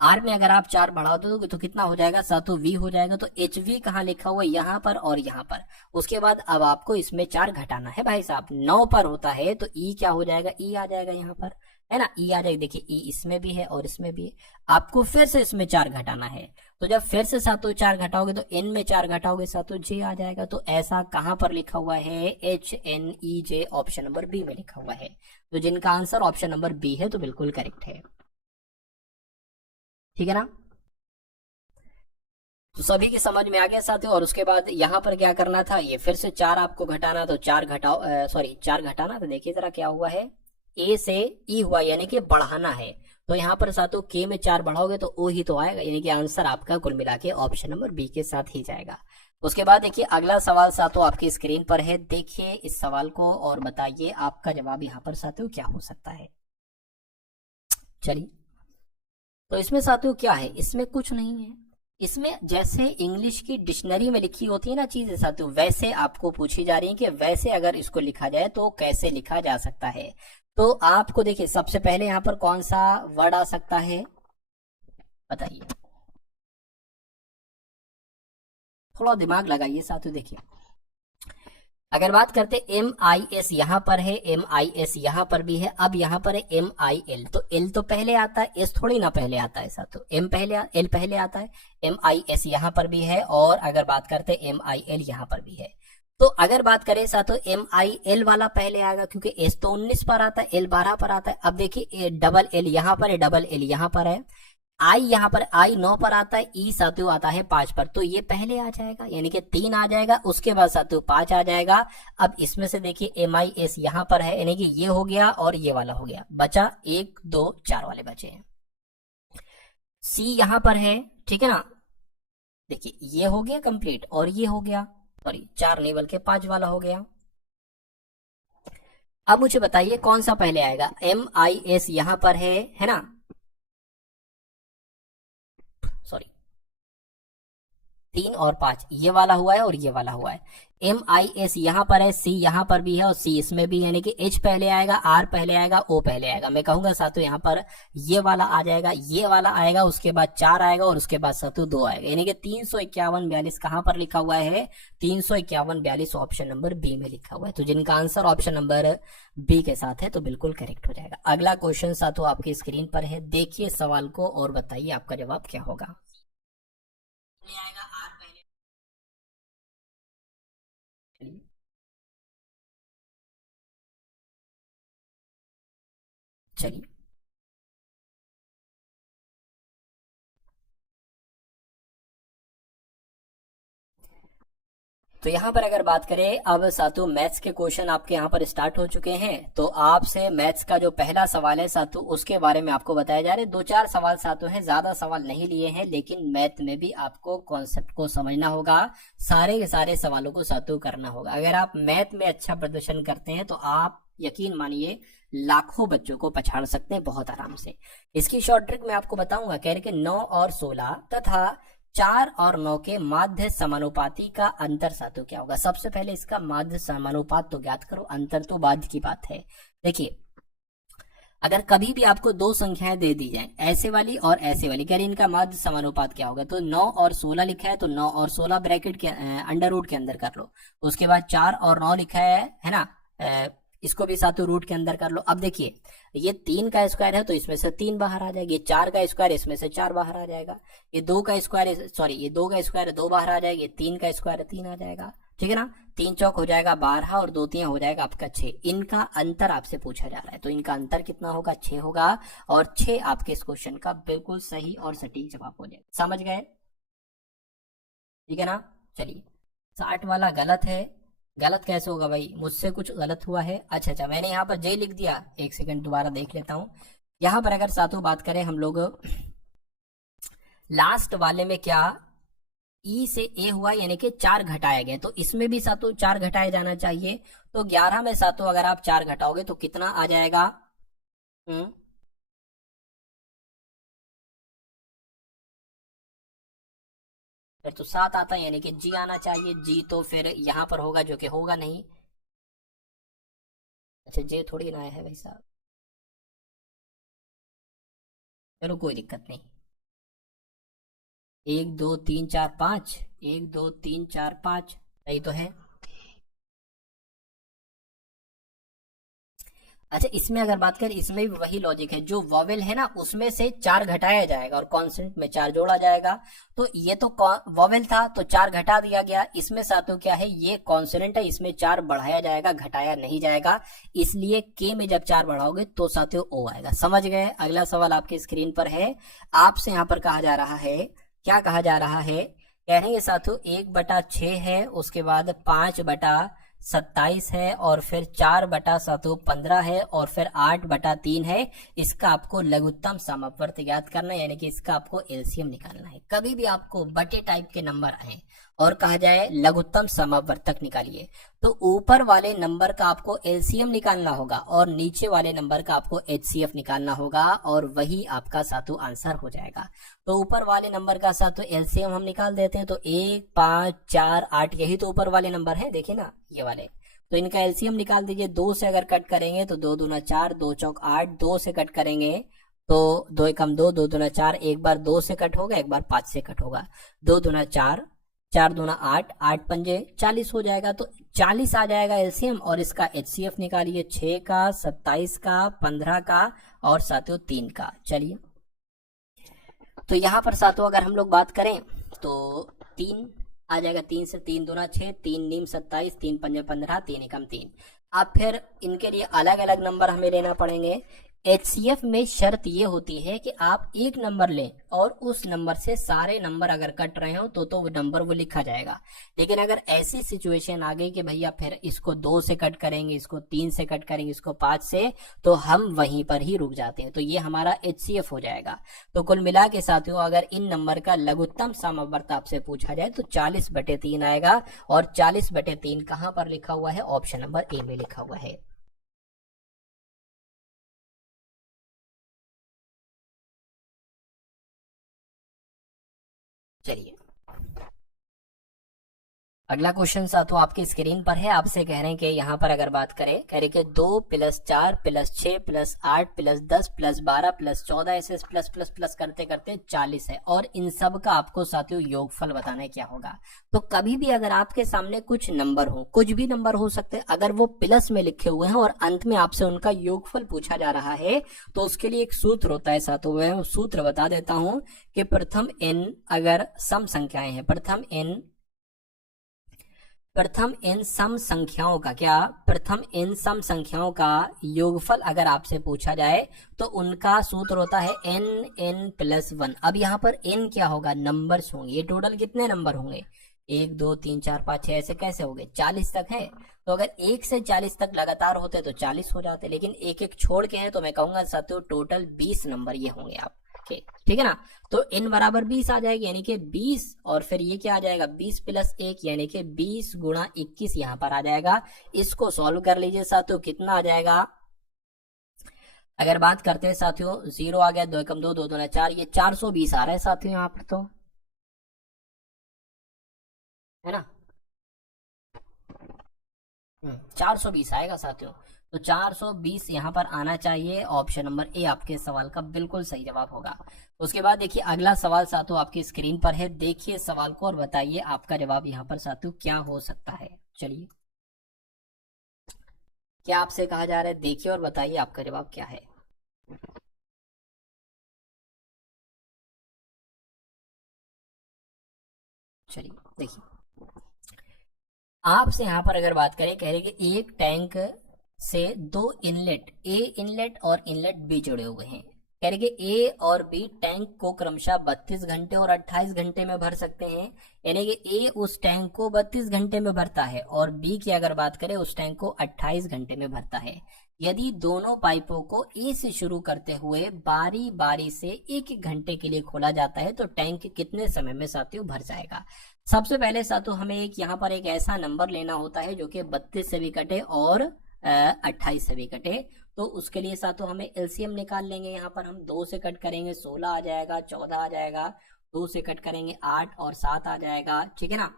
आर में अगर आप 4 बढ़ा दोगे तो कितना हो जाएगा, सातों वी हो जाएगा, तो एच वी कहाँ लिखा हुआ है, यहाँ पर और यहाँ पर। उसके बाद अब आपको इसमें 4 घटाना है भाई साहब, 9 पर होता है तो ई क्या हो जाएगा, ई आ जाएगा यहाँ पर, है ना, ई आ जाएगा। देखिए ई इसमें भी है और इसमें भी है, आपको फिर से इसमें 4 घटाना है, तो जब फिर से सातों 4 घटाओगे तो एन में 4 घटाओगे सातों जे आ जाएगा। तो ऐसा कहां पर लिखा हुआ है, HNEJ ऑप्शन नंबर बी में लिखा हुआ है। तो जिनका आंसर ऑप्शन नंबर बी है तो बिल्कुल करेक्ट है, ठीक है ना। तो सभी की समझ में आ गया साथियों। और उसके बाद यहाँ पर क्या करना था, ये फिर से 4 आपको घटाना, तो 4 घटाओ, सॉरी 4 घटाना, तो देखिए जरा क्या हुआ है, ए से ई हुआ यानी कि बढ़ाना है, तो यहाँ पर साथियों के में 4 बढ़ाओगे तो ओ ही तो आएगा, यानी कि आंसर आपका कुल मिला के ऑप्शन नंबर बी के साथ ही जाएगा। उसके बाद देखिए अगला सवाल साथियों आपकी स्क्रीन पर है, देखिए इस सवाल को और बताइए आपका जवाब यहाँ पर साथियों क्या हो सकता है। चलिए तो इसमें साथियों क्या है, इसमें कुछ नहीं है, इसमें जैसे इंग्लिश की डिक्शनरी में लिखी होती है ना चीजें साथियों, वैसे आपको पूछी जा रही है कि वैसे अगर इसको लिखा जाए तो कैसे लिखा जा सकता है। तो आपको देखिए सबसे पहले यहाँ पर कौन सा वर्ड आ सकता है बताइए, थोड़ा दिमाग लगाइए साथियों। देखिए अगर बात करते MIS यहाँ पर है, MIS यहाँ पर भी है, अब यहाँ पर है MIL, तो L तो पहले आता है, S थोड़ी ना पहले आता है साथ, तो L पहले आता है, MIS यहाँ पर भी है, और अगर बात करते MIL यहाँ पर भी है। तो अगर बात करें साथों MIL वाला पहले आएगा, क्योंकि S तो 19 पर आता है, L 12 पर आता है। अब देखिए डबल L यहाँ पर है, डबल L यहाँ पर है, आई यहाँ पर आई 9 पर आता है, ई सातु आता है 5 पर, तो ये पहले आ जाएगा यानी कि 3 आ जाएगा, उसके बाद सातु 5 आ जाएगा। अब इसमें से देखिए MIS यहाँ पर है, यानी कि ये हो गया और ये वाला हो गया, बचा 1 2 4 वाले बचे हैं। सी यहाँ पर है, ठीक है ना, देखिए ये हो गया कंप्लीट और ये हो गया, सॉरी 4 नहीं बल्कि 5 वाला हो गया। अब मुझे बताइए कौन सा पहले आएगा, MIS यहाँ पर है ना, सॉरी 3 और 5 ये वाला हुआ है और ये वाला हुआ है, MIS यहाँ पर है, C यहाँ पर भी है और C इसमें भी, यानी कि H पहले आएगा, R पहले आएगा, O पहले आएगा। मैं कहूंगा सातों यहाँ पर ये वाला आ जाएगा, ये वाला आएगा, उसके बाद 4 आएगा और उसके बाद सातों 2 आएगा, यानी कि 351 42 कहाँ पर लिखा हुआ है, 351 42 ऑप्शन नंबर बी में लिखा हुआ है। तो जिनका आंसर ऑप्शन नंबर बी के साथ है तो बिल्कुल करेक्ट हो जाएगा। अगला क्वेश्चन सातों आपकी स्क्रीन पर है, देखिए सवाल को और बताइए आपका जवाब क्या होगा। चलिए तो यहाँ पर अगर बात करें, अब सातु मैथ्स के क्वेश्चन आपके यहाँ पर स्टार्ट हो चुके हैं। तो आपसे मैथ्स का जो पहला सवाल है सातु, उसके बारे में आपको बताया जा रहा है। 2-4 सवाल सातु हैं, ज्यादा सवाल नहीं लिए हैं, लेकिन मैथ में भी आपको कॉन्सेप्ट को समझना होगा, सारे के सारे सवालों को सातु करना होगा। अगर आप मैथ में अच्छा प्रदर्शन करते हैं तो आप यकीन मानिए लाखों बच्चों को पछाड़ सकते हैं बहुत आराम से। इसकी शॉर्ट ट्रिक मैं आपको बताऊंगा। कह रहे कि 9 और 16 तथा 4 और 9 के माध्य समानुपाती का अंतर सातु क्या होगा। सबसे पहले इसका माध्य समानुपात तो ज्ञात करो, अंतर तो बाद की बात है। देखिए, अगर कभी भी आपको दो संख्याएं दे दी जाए, ऐसे वाली और ऐसे वाली, कह रही इनका माध्य समानुपात क्या होगा, तो 9 और 16 लिखा है तो 9 और 16 ब्रैकेट के अंडर रूट के अंदर कर लो। उसके बाद 4 और 9 लिखा है ना, इसको भी सातों रूट के अंदर कर लो। अब देखिए, ये 3 का स्क्वायर है तो इसमें से 3 बाहर आ जाएगा, ये 4 का स्क्वायर इसमें से 4 बाहर आ जाएगा, ये 2 का स्क्वायर, सॉरी ये 2 का स्क्वायर 2 बाहर आ जाएगा, ये 3 का स्क्वायर 3 आ जाएगा, ठीक है ना। 3 चौक हो जाएगा 12 और 2 3 हो जाएगा आपका 6। इनका अंतर आपसे पूछा जा रहा है, तो इनका अंतर कितना होगा, 6 होगा, और 6 आपके इस क्वेश्चन का बिल्कुल सही और सटीक जवाब हो जाएगा। समझ गए, ठीक है ना। चलिए, 60 वाला गलत है। गलत कैसे होगा भाई, मुझसे कुछ गलत हुआ है। अच्छा, मैंने यहाँ पर जे लिख दिया, एक सेकंड दोबारा देख लेता हूँ। यहाँ पर अगर सातों बात करें हम लोग, लास्ट वाले में क्या ई से ए हुआ, यानी कि 4 घटाया गया, तो इसमें भी सातों 4 घटाया जाना चाहिए। तो 11 में सातों अगर आप 4 घटाओगे तो कितना आ जाएगा, फिर तो 7 आता है, यानी कि जी आना चाहिए। जी तो फिर यहां पर होगा, जो कि होगा नहीं। अच्छा, जे थोड़ी ना आया है भाई साहब, चलो कोई दिक्कत नहीं। 1 2 3 4 5, 1 2 3 4 5 सही तो है। अच्छा, इसमें अगर बात करें, इसमें भी वही लॉजिक है, जो वॉवेल है ना उसमें से 4 घटाया जाएगा और कॉन्सेंट में 4 जोड़ा जाएगा। तो ये तो वॉवेल था तो 4 घटा दिया गया, इसमें सातों क्या है, ये कॉन्सोनेंट है, इसमें 4 बढ़ाया जाएगा, घटाया नहीं जाएगा। इसलिए के में जब 4 बढ़ाओगे तो साथियों ओ आएगा। समझ गए। अगला सवाल आपके स्क्रीन पर है, आपसे यहाँ पर कहा जा रहा है, क्या कहा जा रहा है, कह रहे हैं साथियों 1/6 है, उसके बाद 5/27 है, और फिर 4/15 है, और फिर 8/3 है। इसका आपको लघुत्तम समवर्त ज्ञात करना है, यानी कि इसका आपको एलसीएम निकालना है। कभी भी आपको बटे टाइप के नंबर आए और कहा जाए लघुत्तम समवर्तक निकालिए, तो ऊपर वाले नंबर का आपको एलसीएम निकालना होगा और नीचे वाले नंबर का आपको एचसीएफ निकालना होगा, और वही आपका सातु आंसर हो जाएगा। तो ऊपर वाले नंबर का सातु एलसीएम हम निकाल देते हैं, तो 1 5 4 8, यही तो ऊपर वाले नंबर है, देखिए ना ये वाले। तो इनका एलसीएम निकाल दीजिए। 2 से अगर कट करेंगे तो 2 दूना 4, 2 चौक 8, 2 से कट करेंगे तो 2 एकम 2, 2 दूना 4, एक बार 2 से कट होगा, एक बार 5 से कट होगा। 2 दूना 4, 4 दूना 8, 8 पंजे 40 हो जाएगा, तो 40 आ जाएगा एलसीएम। और इसका एचसीएफ निकालिए, 6 का, 27 का, 15 का, और साथियों 3 का। चलिए, तो यहाँ पर सातों अगर हम लोग बात करें तो 3 आ जाएगा, 3 से 3 दूना 6, 3 नीम 27, 3 पंजे 15, 3 एकम 3। अब फिर इनके लिए अलग अलग नंबर हमें लेना पड़ेंगे। एचसीएफ में शर्त ये होती है कि आप एक नंबर लें और उस नंबर से सारे नंबर अगर कट रहे हो तो वो नंबर वो लिखा जाएगा। लेकिन अगर ऐसी सिचुएशन आ गई कि भैया फिर इसको 2 से कट करेंगे, इसको 3 से कट करेंगे, इसको 5 से, तो हम वहीं पर ही रुक जाते हैं, तो ये हमारा एचसीएफ हो जाएगा। तो कुल मिला के साथियों, अगर इन नंबर का लघुत्तम समवर्त आपसे पूछा जाए तो 40/3 आएगा, और 40/3 कहां पर लिखा हुआ है, ऑप्शन नंबर ए में लिखा हुआ है। चलिए, अगला क्वेश्चन तो आपकी स्क्रीन पर है। आपसे कह रहे हैं कि यहाँ पर अगर बात करें, कह रहे कि 2 + 4 + 6 + 8 + 10 + 12 + 14 ऐसे प्लस प्लस प्लस करते करते 40 है, और इन सब का आपको साथियों योगफल बताना है क्या होगा। तो कभी भी अगर आपके सामने कुछ नंबर हो, कुछ भी नंबर हो सकते हैं, अगर वो प्लस में लिखे हुए हैं और अंत में आपसे उनका योगफल पूछा जा रहा है, तो उसके लिए एक सूत्र होता है साथियों। मैं सूत्र बता देता हूं कि प्रथम n अगर सम संख्याएं हैं, प्रथम n सम संख्याओं का, क्या, प्रथम n सम संख्याओं का योगफल अगर आपसे पूछा जाए तो उनका सूत्र होता है n+1। अब यहाँ पर n क्या होगा, नंबर्स होंगे। ये टोटल कितने नंबर होंगे, 1 2 3 4 5 6 ऐसे कैसे हो गए, 40 तक है। तो अगर 1 से 40 तक लगातार होते तो 40 हो जाते, लेकिन एक एक छोड़ के हैं, तो मैं कहूंगा साथियों टोटल 20 नंबर ये होंगे आपके, ठीक है ना। तो n बराबर 20 आ जाएगी, यानी कि 20, और फिर ये क्या आ जाएगा 20 प्लस 1 यानी कि 20 गुणा 21 यहाँ पर आ जाएगा। इसको सॉल्व कर लीजिए साथियों, कितना आ जाएगा। अगर बात करते हैं साथियों, 0 आ गया, 2 एकम 2, 2 दूना 4, ये 420 आ रहा है साथियों यहाँ पर, तो है ना। 420 आएगा साथियों। तो 420 यहाँ पर आना चाहिए। ऑप्शन नंबर ए आपके सवाल का बिल्कुल सही जवाब होगा। उसके बाद देखिए अगला सवाल साथियों आपकी स्क्रीन पर है, देखिए सवाल को और बताइए आपका जवाब यहाँ पर साथियों क्या हो सकता है। चलिए, क्या आपसे कहा जा रहा है, देखिए और बताइए आपका जवाब क्या है। चलिए देखिए, आपसे यहाँ पर अगर बात करें, कह रहे कि एक टैंक से दो इनलेट ए इनलेट और इनलेट बी जुड़े हुए हैं। कह रहे कि ए और बी टैंक को क्रमशः 32 घंटे और 28 घंटे में भर सकते हैं। यानी कि ए उस टैंक को 32 घंटे में भरता है और बी की अगर बात करें उस टैंक को 28 घंटे में भरता है। यदि दोनों पाइपों को ए से शुरू करते हुए बारी बारी से एक एक घंटे के लिए खोला जाता है तो टैंक कितने समय में साथियों भर जाएगा। सबसे पहले साथियों हमें एक यहाँ पर एक ऐसा नंबर लेना होता है जो कि 32 से भी कटे और 28 से भी कटे। तो उसके लिए साथियों हमें एलसीएम निकाल लेंगे। यहाँ पर हम 2 से कट करेंगे 16 आ जाएगा, 14 आ जाएगा, 2 से कट करेंगे 8 और 7 आ जाएगा, ठीक है ना।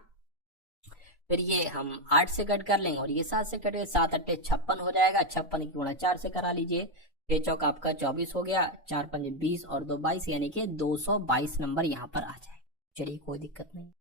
फिर ये हम 8 से कट कर लेंगे और ये 7 से कट, 7 अट्ठे 56 हो जाएगा, 56 की गुणा 4 से करा लीजिए, 6 चौक आपका 24 हो गया, 4 पंजे 20 और 2 22, यानी कि 222 नंबर यहाँ पर आ जाए। चलिए कोई दिक्कत नहीं।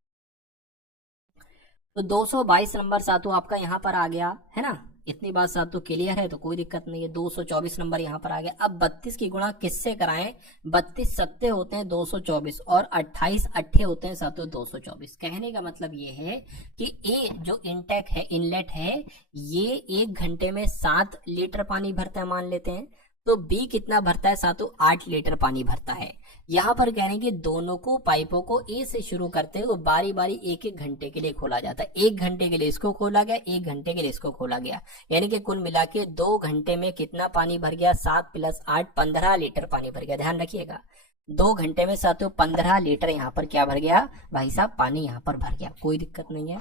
तो 222 नंबर सातों आपका यहाँ पर आ गया है ना। इतनी बात सातों क्लियर है तो कोई दिक्कत नहीं है। 224 नंबर यहाँ पर आ गया। अब 32 की गुणा किससे कराएं, 32 सत्ते होते हैं 224 और 28 अट्ठे होते हैं सातों 224। कहने का मतलब ये है कि ए जो इनटेक है, इनलेट है, ये 1 घंटे में 7 लीटर पानी भरता है मान लेते हैं। तो बी कितना भरता है सातों, 8 लीटर पानी भरता है। यहाँ पर कह रहे हैं कि दोनों को पाइपों को ए से शुरू करते हुए बारी बारी एक एक घंटे के लिए खोला जाता है। 1 घंटे के लिए इसको खोला गया, 1 घंटे के लिए इसको खोला गया, यानी कि कुल मिला के 2 घंटे में कितना पानी भर गया, 7 प्लस 8 15 लीटर पानी भर गया। ध्यान रखिएगा 2 घंटे में साथियों 15 लीटर यहाँ पर क्या भर गया भाई साहब, पानी यहाँ पर भर गया। कोई दिक्कत नहीं है।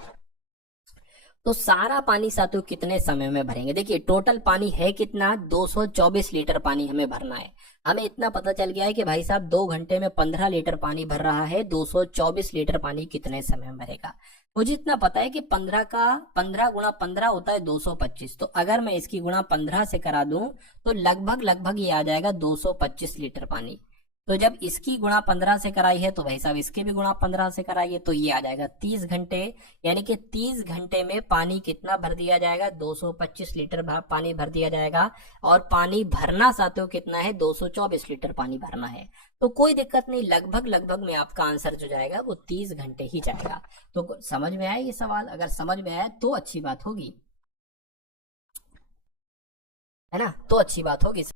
तो सारा पानी साथियों कितने समय में भरेंगे, देखिए टोटल पानी है कितना, 224 लीटर पानी हमें भरना है। हमें इतना पता चल गया है कि भाई साहब 2 घंटे में 15 लीटर पानी भर रहा है, 224 लीटर पानी कितने समय में भरेगा। मुझे इतना पता है कि 15 का 15 गुणा 15 होता है 225। तो अगर मैं इसकी गुणा 15 से करा दूं तो लगभग ये आ जाएगा 225 लीटर पानी। तो जब इसकी गुणा 15 से कराई है तो भाई साहब इसके भी गुणा 15 से कराइए, तो ये आ जाएगा 30 घंटे। यानी कि 30 घंटे में पानी कितना भर दिया जाएगा, 225 लीटर पानी भर दिया जाएगा। और पानी भरना साथियों कितना है, 224 लीटर पानी भरना है। तो कोई दिक्कत नहीं, लगभग में आपका आंसर जो जाएगा वो 30 घंटे ही जाएगा। तो समझ में आया ये सवाल, अगर समझ में आया तो अच्छी बात होगी, है ना, तो अच्छी बात होगी।